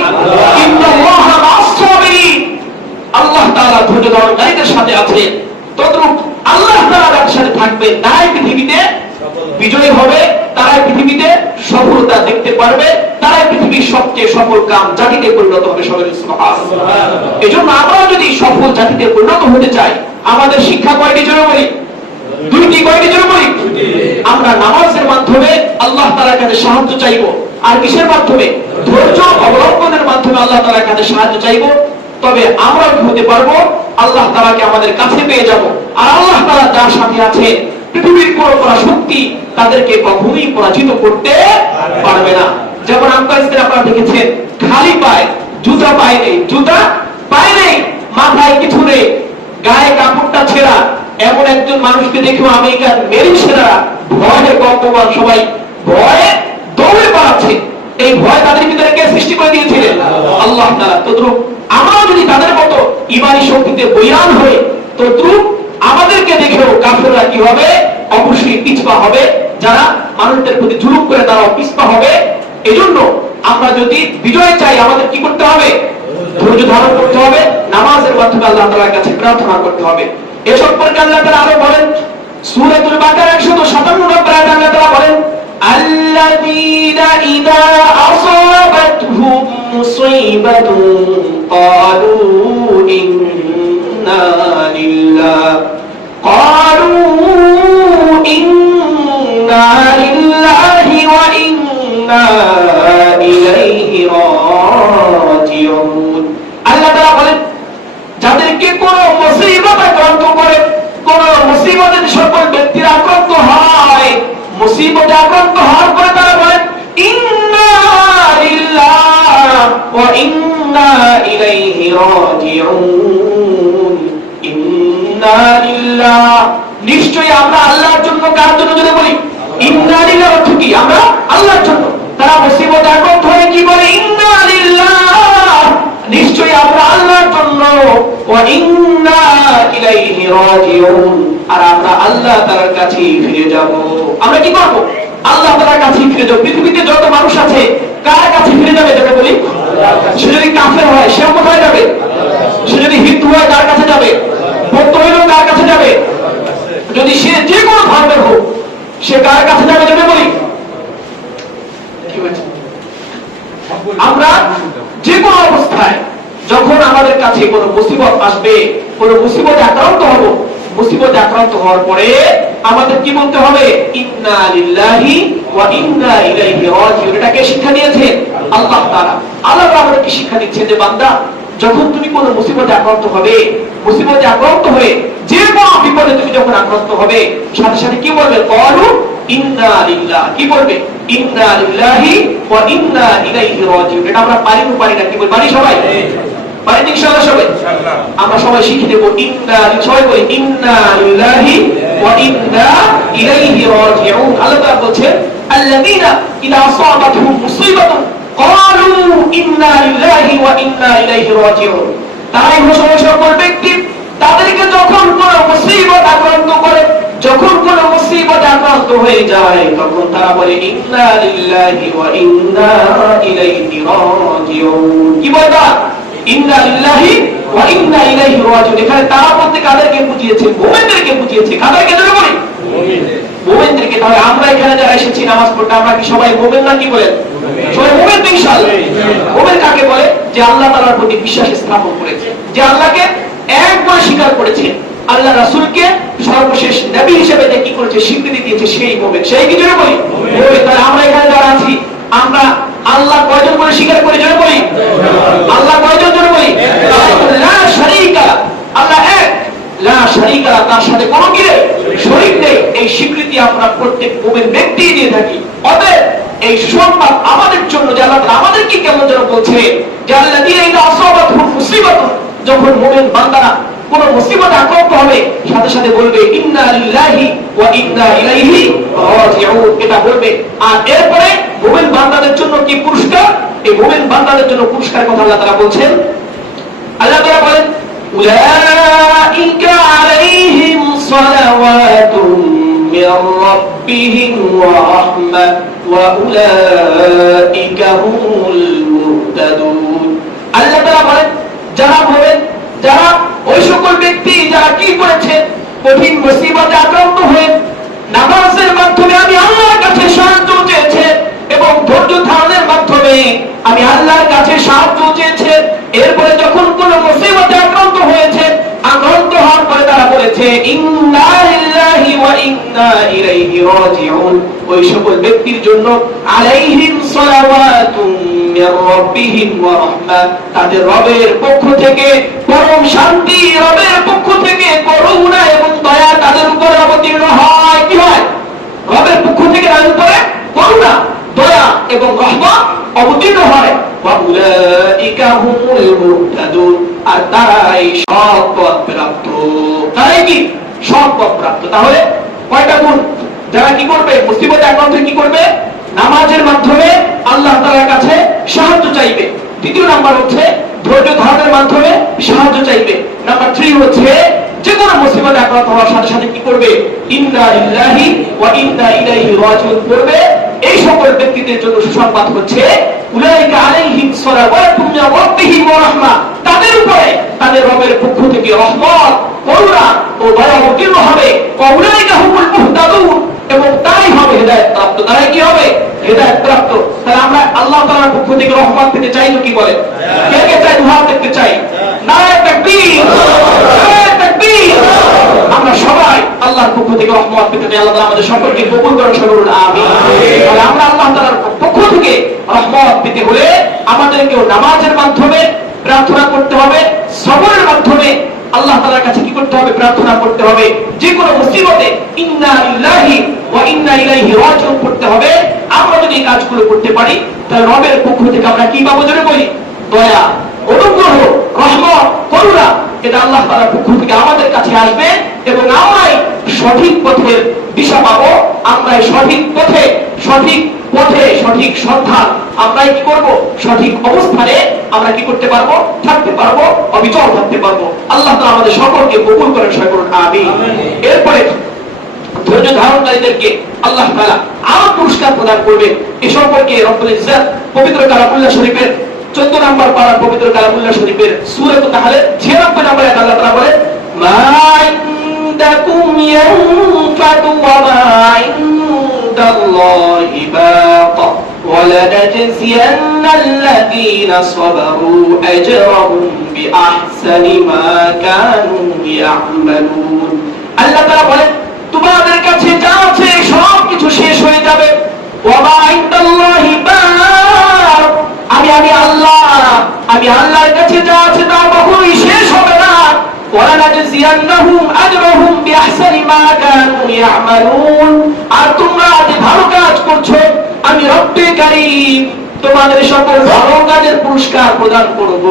ইন্নাল্লাহা মা'আস-সাবিরিন। আল্লাহ তাআলা ধৈর্য ধারণকারীদের সাথে আছে। তদ্রূপ আল্লাহ তাআলা যাদের সাথে থাকবে তারাই পৃথিবীতে বিজয়ী হবে, তারাই পৃথিবীতে সফলতা দেখতে পারবে, তারাই পৃথিবীর সবচেয়ে সফল কাম জাতিতে পরিণত হবে। সবাই সুবহানাল্লাহ। এজন্য আমরা যদি সফল জাতিতে পরিণত হতে চাই, আমাদের শিক্ষা কয়টি জন্য বলি? দুইটি। কয়টি জন্য বলি? আমরা নামাজের মাধ্যমে আল্লাহ তাআলার কাছে সাহায্য চাইবো। আর কিসের মাধ্যমে? ধৈর্য অবলম্বনের মাধ্যমে আল্লাহ তাআলার কাছে সাহায্য চাইবো। তবে আমরা কি হতে পারবো? আল্লাহ তাআলাকে আমাদের কাছে পেয়ে যাব। আর আল্লাহ তাআলা যার সাথে আছে, পৃথিবীর কোন শক্তি তাদেরকে কখনোই পরাজিত করতে পারবে না। যেমন আফগানিস্তানে আপনারা দেখেছেন, খালি পায়ে, জুতা পায়ে নেই, জুতা পায়ে নেই, মাথায় কিছু নেই, গায়ে কাপড়টা ছেঁড়া, এমন একজন মানুষকে দেখেও আমেরিকার মেরিন সেনারা ভয়ে কম্পমান, সবাই ভয়ে দৌড়ে পালাচ্ছে। এই ভয় তাদের ভিতরে কে সৃষ্টি করে দিয়েছিলেন? আল্লাহ তাআলা। তদ্রূপ আমরা যদি তাদের মতো ঈমানী শক্তিতে বৈরান হয়ে, তদ্রূপ আমাদেরকে দেখেও কাফেররা কি হবে? অবশ্যই পিছপা হবে। যারা মানুষদের প্রতি জুলুম করে তারা পিছপা হবে। এজন্য আমরা যদি বিজয় চাই, আমাদের কি করতে হবে? ধৈর্য ধারণ করতে হবে, নামাজের মাধ্যমে আল্লাহ তাআলার কাছে প্রার্থনা করতে হবে। এ সম্পর্কে আল্লাহ তাআলা আরো বলেন, সূরাতুল বাকারা 157 নম্বর আয়াতে আল্লাহ তাআলা বলেন, আল্লাযীনা ইযা আসাবাতহুম মুসীবাতুন ক্বালু ইন্না লিল্লাহি ওয়া ইন্না ইলাইহি রাজিউন। আল্লাহ তাআলা বলেন, যাদেরকে কোন মুসিবত আক্রান্ত করে, কোন মুসিবতে সকল ব্যক্তিরা আক্রান্ত হয়, মুসিবতে আক্রান্ত হওয়ার পরে তারা বলেন ইন্না লিল্লাহি ওয়া ইন্না ইলাইহি রাজিউন। ইন্না লিল্লাহ, নিশ্চয়ই আমরা আল্লাহর জন্য। কার জন্য? যদি বলি ইন্না লিল্লাহ অর্থ কি? আমরা আল্লাহর জন্য। তারা মুসিবতে আক্রান্ত হয়ে কি বলে? ইন্না লিল্লাহ, নিশ্চয়ই আমরা আল্লাহর জন্য। ওয়া ইন্না ইলাইহি রাজিউন, আর আমরা আল্লাহ তাআলার কাছেই ফিরে যাব। আমরা কি করব? আল্লাহ তাআলার কাছেই ফিরে যাব। পৃথিবীতে যত মানুষ আছে, কার কাছে ফিরে যাবে? যেটা বলি, সে যদি কাফের হয় সে কোথায় যাবে? সে যদি হিন্দু হয় কার কাছে যাবে? বৌদ্ধ হইলেও কার কাছে যাবে? যদি সে যে কোনো ধর্মের হোক, সে কার কাছে যাবে? যেটা বলি, কি হয়েছে? আমরা যে কোনো অবস্থায় যখন আমাদের কাছে কোনো মুসিবত আসবে, কোনো মুসিবতে আক্রান্ত হব, মুসিবতে আক্রান্ত হওয়ার পরে আমাদের কি বলতে হবে? ইন্না লিল্লাহি ওয়া ইন্না ইলাইহি রাজিউন। এটাকে শিক্ষা দিয়েছেন আল্লাহ তাআলা। আল্লাহ আমাদেরকে শিক্ষা দিচ্ছেন যে বান্দা, যখন তুমি কোনো মুসিবতে আক্রান্ত হবে, মুসিবতে আক্রান্ত হয়ে যে কোনো বিপদে তুমি যখন আক্রান্ত হবে, সাথে সাথে কি বলবে? ক্বালু ইন্না লিল্লাহ। কি বলবে? ইন্না লিল্লাহি ওয়া ইন্না ইলাইহি রাজিউন। এটা আমরা পারি না? কি বলি? পারি সবাই? পারি ইনশাআল্লাহ সবাই? আমরা সবাই শিখে দেব ইন্না, সবাই বলি ইন্না লিল্লাহি ওয়া ইন্না ইলাইহি রাজিউন। আল্লাহ তাআলা বলেন, আল্লাযীনা ইযা আসাবাতহুম মুসীবাতুন ক্বালু ইন্না লিল্লাহি ওয়া ইন্না ইলাইহি রাজিউন। তারাই হলো সকল ব্যক্তি, তাদেরকে যখন কোনো মুসিবত আক্রান্ত করে, যখন কোনো মুসিবত আক্রান্ত হয়ে যায়, তখন তারা বলে ইন্না লিল্লাহি ওয়া ইন্না ইলাইহি রাজিউন। কি বলে তারা? ইন্না লিল্লাহি ওয়া ইন্না ইলাইহি রাজিউন। এখানে তারা বলতে কাদেরকে বুঝিয়েছে? মুমিনদেরকে বুঝিয়েছে। কাদেরকে ধরে বলি? মুমিনদেরকে। তাহলে আমরা এখানে যারা এসেছি নামাজ পড়তে, আমরা কি সবাই মুমিন না? কি বলেন? সবাই মুমিন ইনশাআল্লাহ। মুমিন কাকে বলে? যে আল্লাহ তাআলার প্রতি বিশ্বাস স্থাপন করেছে, যে আল্লাহকে একবার স্বীকার করেছে, আল্লাহ রাসূলকে সর্বশেষ নবী হিসেবে যে কি করেছে, স্বীকৃতি দিয়েছে, সেই মুমিন। সেই কি জন্য বলি? মুমিন। তাহলে আমরা এখানে যারা আছি, আমরা আল্লাহ কয়জন করে স্বীকার করি? জন্য বলি আল্লাহ কয়জন? জন্য বলি লা শারীকা, আল্লাহ এক, লা শারীকা, তার সাথে কোনো কি শরীক নেই। এই স্বীকৃতি আমরা প্রত্যেক মুমিন ব্যক্তি দিয়ে থাকি। অতএব এই সুসংবাদ আমাদের জন্য যে আল্লাহ আমাদেরকে কেমন যেন বলছে যে আল্লাযীনা ইযা আসাবাতহুম মুসীবাতুন, যখন মুমিন বান্দারা কোন মুসিবতে আক্রান্ত হবে, সাথে সাথে বলবে ইন্না লিল্লাহি ওয়া ইন্না ইলাইহি রাজিউন। এটা বলবে। আর এরপরে মুমিন বান্দাদের জন্য কি পুরস্কার? এই মুমিন বান্দাদের জন্য পুরস্কারের কথা আল্লাহ তাআলা বলছেন। আল্লাহ তাআলা বলেন, উলাইকা আলাইহিম সালাওয়াতুম মির রাব্বিহিম ওয়া রাহমাহ ওয়া উলাইকা হুমুল মুহতাদুন। আল্লাহ তাআলা বলেন, যারা মুমিন, যারা ওই সকল ব্যক্তি যারা কি করেছে? কঠিন মুসিবতে আক্রান্ত হয়ে নামাজের মাধ্যমে আমি আল্লাহর কাছে সাহায্য চেয়েছে এবং মাধ্যমে আমি আল্লাহর কাছে সাহায্য চেয়েছে। এরপরে যখন কোন মুসিবতে আক্রান্ত হয়েছে, আক্রান্ত হওয়ার পরে তারা বলেছে ইন্না লিল্লাহি ওয়া ইন্না ইলাইহি রাজিউন, ওই সকল ব্যক্তির জন্য আলাইহিম সালাওয়াতুম মির রাব্বিহিম ওয়া রাহমা, তাদের রবের পক্ষ থেকে পরম শান্তি, রবের পক্ষ থেকে করুণা এবং দয়া তাদের উপর অবতীর্ণ হয়। কি হয়? রবের পক্ষ থেকে তাদের উপরে করুণা, দয়া এবং রহমত অবতীর্ণ হয়। ওয়া উলাইকা হুমুল মুহতাদুন, আর তারাই সৎ পথ প্রাপ্ত। তারাই কি? সৎ পথ প্রাপ্ত। তাহলে কয়টা গুণ? যারা কি করবে? মুসিবতে আক্রান্ত কি করবে? নামাজের মাধ্যমে আল্লাহ তাআলার কাছে সাহায্য চাইবে। দ্বিতীয় নাম্বার হচ্ছে ধৈর্য ধারণের মাধ্যমে সাহায্য চাইবে। নাম্বার 3 হচ্ছে যে কোনো মুসিবতে আক্রান্ত হওয়ার সাথে সাথে কি করবে? ইন্না লিল্লাহি ওয়া ইন্না ইলাইহি রাজিউন করবে। এই সকল ব্যক্তিদের জন্য সুসংবাদ হচ্ছে উলাইকা আলাইহিম সালাওয়াতুম মির রাব্বিহিম ওয়া রাহমা, তাদের উপরে তাদের রবের পক্ষ থেকে রহমত, করুণা ও দয়া অবতীর্ণ হবে। ওয়া উলাইকা হুমুল মুহতাদুন, এবং তারাই হবে হেদায়েত প্রাপ্ত। তারাই কি হবে? হেদায়েত প্রাপ্ত। তাহলে আমরা আল্লাহ তাআলার পক্ষ থেকে রহমত পেতে চাই তো কি বলে? কে কে চাই? দুহাত দেখতে চাই। নারে তাকবীর, নারে তাকবীর। আমরা সবাই আল্লাহর পক্ষ থেকে রহমত পেতে চাই। আল্লাহ তাআলা আমাদের সকলকে কবুল করুন, সকলুন আমিন। তাহলে আমরা আল্লাহ তাআলার পক্ষ থেকে রহমত পেতে হলে আমাদেরকে নামাজের মাধ্যমে প্রার্থনা করতে হবে, সবরের মাধ্যমে আল্লাহ তাআলার কাছে কি করতে হবে? প্রার্থনা করতে হবে। যে কোনো মুসিবতে ইন্না লিল্লাহি ওয়া ইন্না ইলাইহি রাজিউন করতে হবে। আমরা যদি এই কাজগুলো করতে পারি তাহলে রবের পক্ষ থেকে আমরা কি পাবো? জোরে বলি, দয়া, অনুগ্রহ, রহমত, করুণা, এটা আল্লাহ তাআলার পক্ষ থেকে আমাদের কাছে আসবে এবং আমরাই সঠিক পথের দিশা পাবো। আমরাই সঠিক পথে, সঠিক পথে, সঠিক সন্ধান আমরাই কি করব? সঠিক অবস্থানে আমরা কি করতে পারবো? থাকতে পারবো, অবিচল থাকতে পারবো। আল্লাহ তাআলা আমাদের সকলকে কবুল করেন, সকলুন আমিন। এরপরে ধৈর্য ধারণকারীদেরকে আল্লাহ তাআলা আরো পুরস্কার প্রদান করবেন। এ সম্পর্কে রব্বুল ইজ্জত পবিত্র কালামুল্লাহ শরীফের 14 নম্বর পারা পবিত্র কালামুল্লাহ শরীফের সূরাত তাহলের 96 নম্বরে আল্লাহ তাআলা বলেন মা ইনদাকুম ইয়ানফাদু ওয়া মা ইনদাল্লাহি বাক ওয়া লানাজজিয়ান্নাল্লাযীনা সাবারু আজরাহুম বিআহসানি মা কানু ইয়া'মালুন। আল্লাহ তাআলা বলেন তোমাদের কাছে যা আছে সব কিছু শেষ হয়ে যাবে। ওয়া মা ইনদাল্লাহি বাক, আমি আল্লাহর কাছে যা আছে তা কখনোই শেষ হবে না। ওয়া লানাজজিয়ান্নাহুম আজরাহুম বিআহসানি মা কানু ইয়া'মালুন, আর তোমরা যে ভালো কাজ করছো আমি রব্বে কারীম তোমাদের সকল ভালো কাজের পুরস্কার প্রদান করব।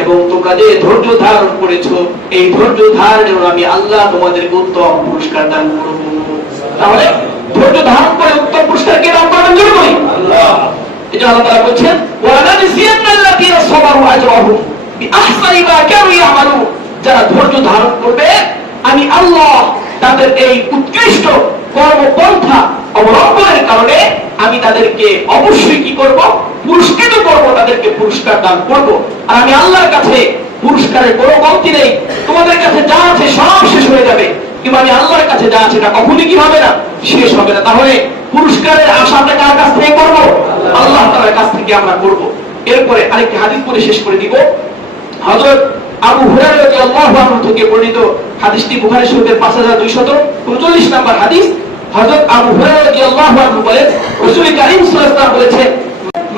এবং তোমরা যে ধৈর্য ধারণ করেছো এই ধৈর্য ধারণের আমি আল্লাহ তোমাদেরকে উত্তম পুরস্কার দান করব। তাহলে ধৈর্য ধারণ করে উত্তম পুরস্কার কে দান করবেন? জোরে বলি আল্লাহ। এটা আল্লাহ তাআলা বলেন ওয়া লানাজজিয়ান্নাল্লাযীনা সাবারু আজরাহুম বিআহসানি মা কানু ইয়া'মালুন, যারা ধৈর্য ধারণ করবে আমি আল্লাহ তাদের এই উৎকৃষ্ট কর্মপন্থা অবলম্বনের কারণে আমি তাদেরকে অবশ্যই কি করব? পুরস্কৃত করব, তাদেরকে পুরস্কার দান করব। আর আমি আল্লাহর কাছে পুরস্কারের কোনো কমতি নেই। তোমাদের কাছে যা আছে সব শেষ হয়ে যাবে, কিন্তু আমি আল্লাহর কাছে যা আছে এটা কখনোই কি হবে না? শেষ হবে না। তাহলে পুরস্কারের আশা আমরা কার কাছ থেকে করব? আল্লাহ তাআলার কাছ থেকে আমরা করব। এরপরে আরেকটি হাদিস পড়ে শেষ করে দিব। হযরত আবু হুরায়রা রাদিয়াল্লাহু আনহু থেকে বর্ণিত হাদিসটি বুখারী শরীফের 5239 নম্বর হাদিস। হযরত আবু হুরায়রা রাদিয়াল্লাহু আনহু বলেন রাসূল কারীম সাল্লাল্লাহু আলাইহি ওয়াসাল্লাম বলেছেন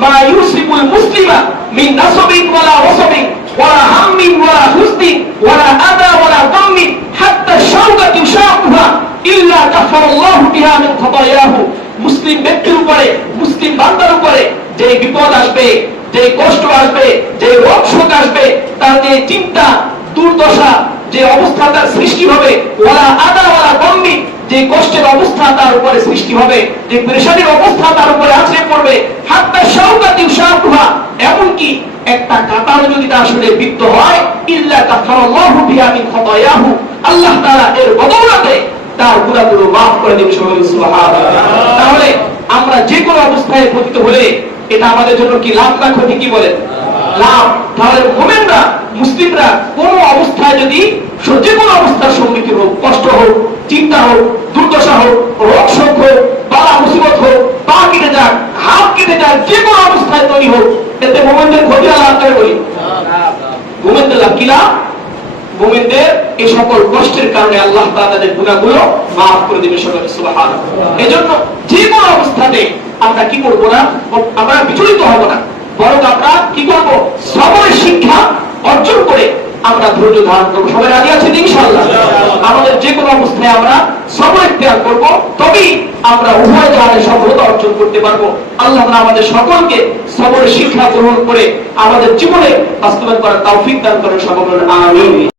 মা ইউসিবুল মুসলিমা মিন নাসাবিন ওয়ালা ওয়াসাবিন ওয়ালা হাম্মিন ওয়ালা হুজনিন ওয়ালা আদা ওয়ালা দাম্মিন হাত্তা শাওকাতু শাকুহা ইল্লা কাফারাল্লাহু বিহা মিন খাতায়াহু। মুসলিম ব্যক্তির উপরে, মুসলিম বান্দার উপরে যে বিপদ আসবে, যে কষ্ট আসবে, যে রোগ শোক আসবে, তার যে চিন্তা, দুর্দশা, যে অবস্থা তার সৃষ্টি হবে, ওয়ালা আদা ওয়ালা দাম্মিন, যে কষ্টের অবস্থা তার উপরে সৃষ্টি হবে, যে পেরেশানির অবস্থা তার উপরে আছড়ে পড়বে, হাত্তা শাওকাতু শাকুহা, এমনকি একটা কাঁটাও যদি তার শরীরে বিদ্ধ হয় ইল্লা কাফারাল্লাহু বিহা মিন খাতায়াহু, আল্লাহ তাআলা এর বদৌলতে তার গুনাহগুলো মাফ করে দেবেন। সুবহানাল্লাহ। তাহলে আমরা যে কোনো অবস্থায় পতিত হলে এটা আমাদের জন্য কি লাভ না ক্ষতি? কি বলেন? লাভ। তাহলে মুমিনরা, মুসলিমরা কোন অবস্থায় যদি যে কোনো অবস্থার সম্মুখীন হোক, কষ্ট হোক, চিন্তা হোক, দুর্দশা হোক, রোগ শোক হোক, বালা মুসিবত হোক, পা কেটে যাক, হাত কেটে যায়, যে কোনো অবস্থায় তৈরি হোক, এতে মুমিনদের ক্ষতি আল্লাহ করে বলি মুমিনদের লাভ কি লাভ? মুমিনদের এই সকল কষ্টের কারণে আল্লাহ তাআলা তাদের গুনাহগুলো মাফ করে দিবে। সুবহানাল্লাহ। এজন্য যে কোনো অবস্থাতে আমরা কি করব না, আমরা বিচলিত হব না, বরং আমরা কি করব, সবরের শিক্ষা অর্জন করে আমরা ধৈর্য ধারণ করব। সবাই রাজি আছেন ইনশাআল্লাহ? আমাদের যে কোনো অবস্থায় আমরা সবর ইখতিয়ার করব, তবেই আমরা উভয় ধারে সফলতা অর্জন করতে পারবো। আল্লাহ তাআলা আমাদের সকলকে সবরের শিক্ষা গ্রহণ করে আমাদের জীবনে বাস্তবায়ন করার তৌফিক দান করেন। সকলের আমিন।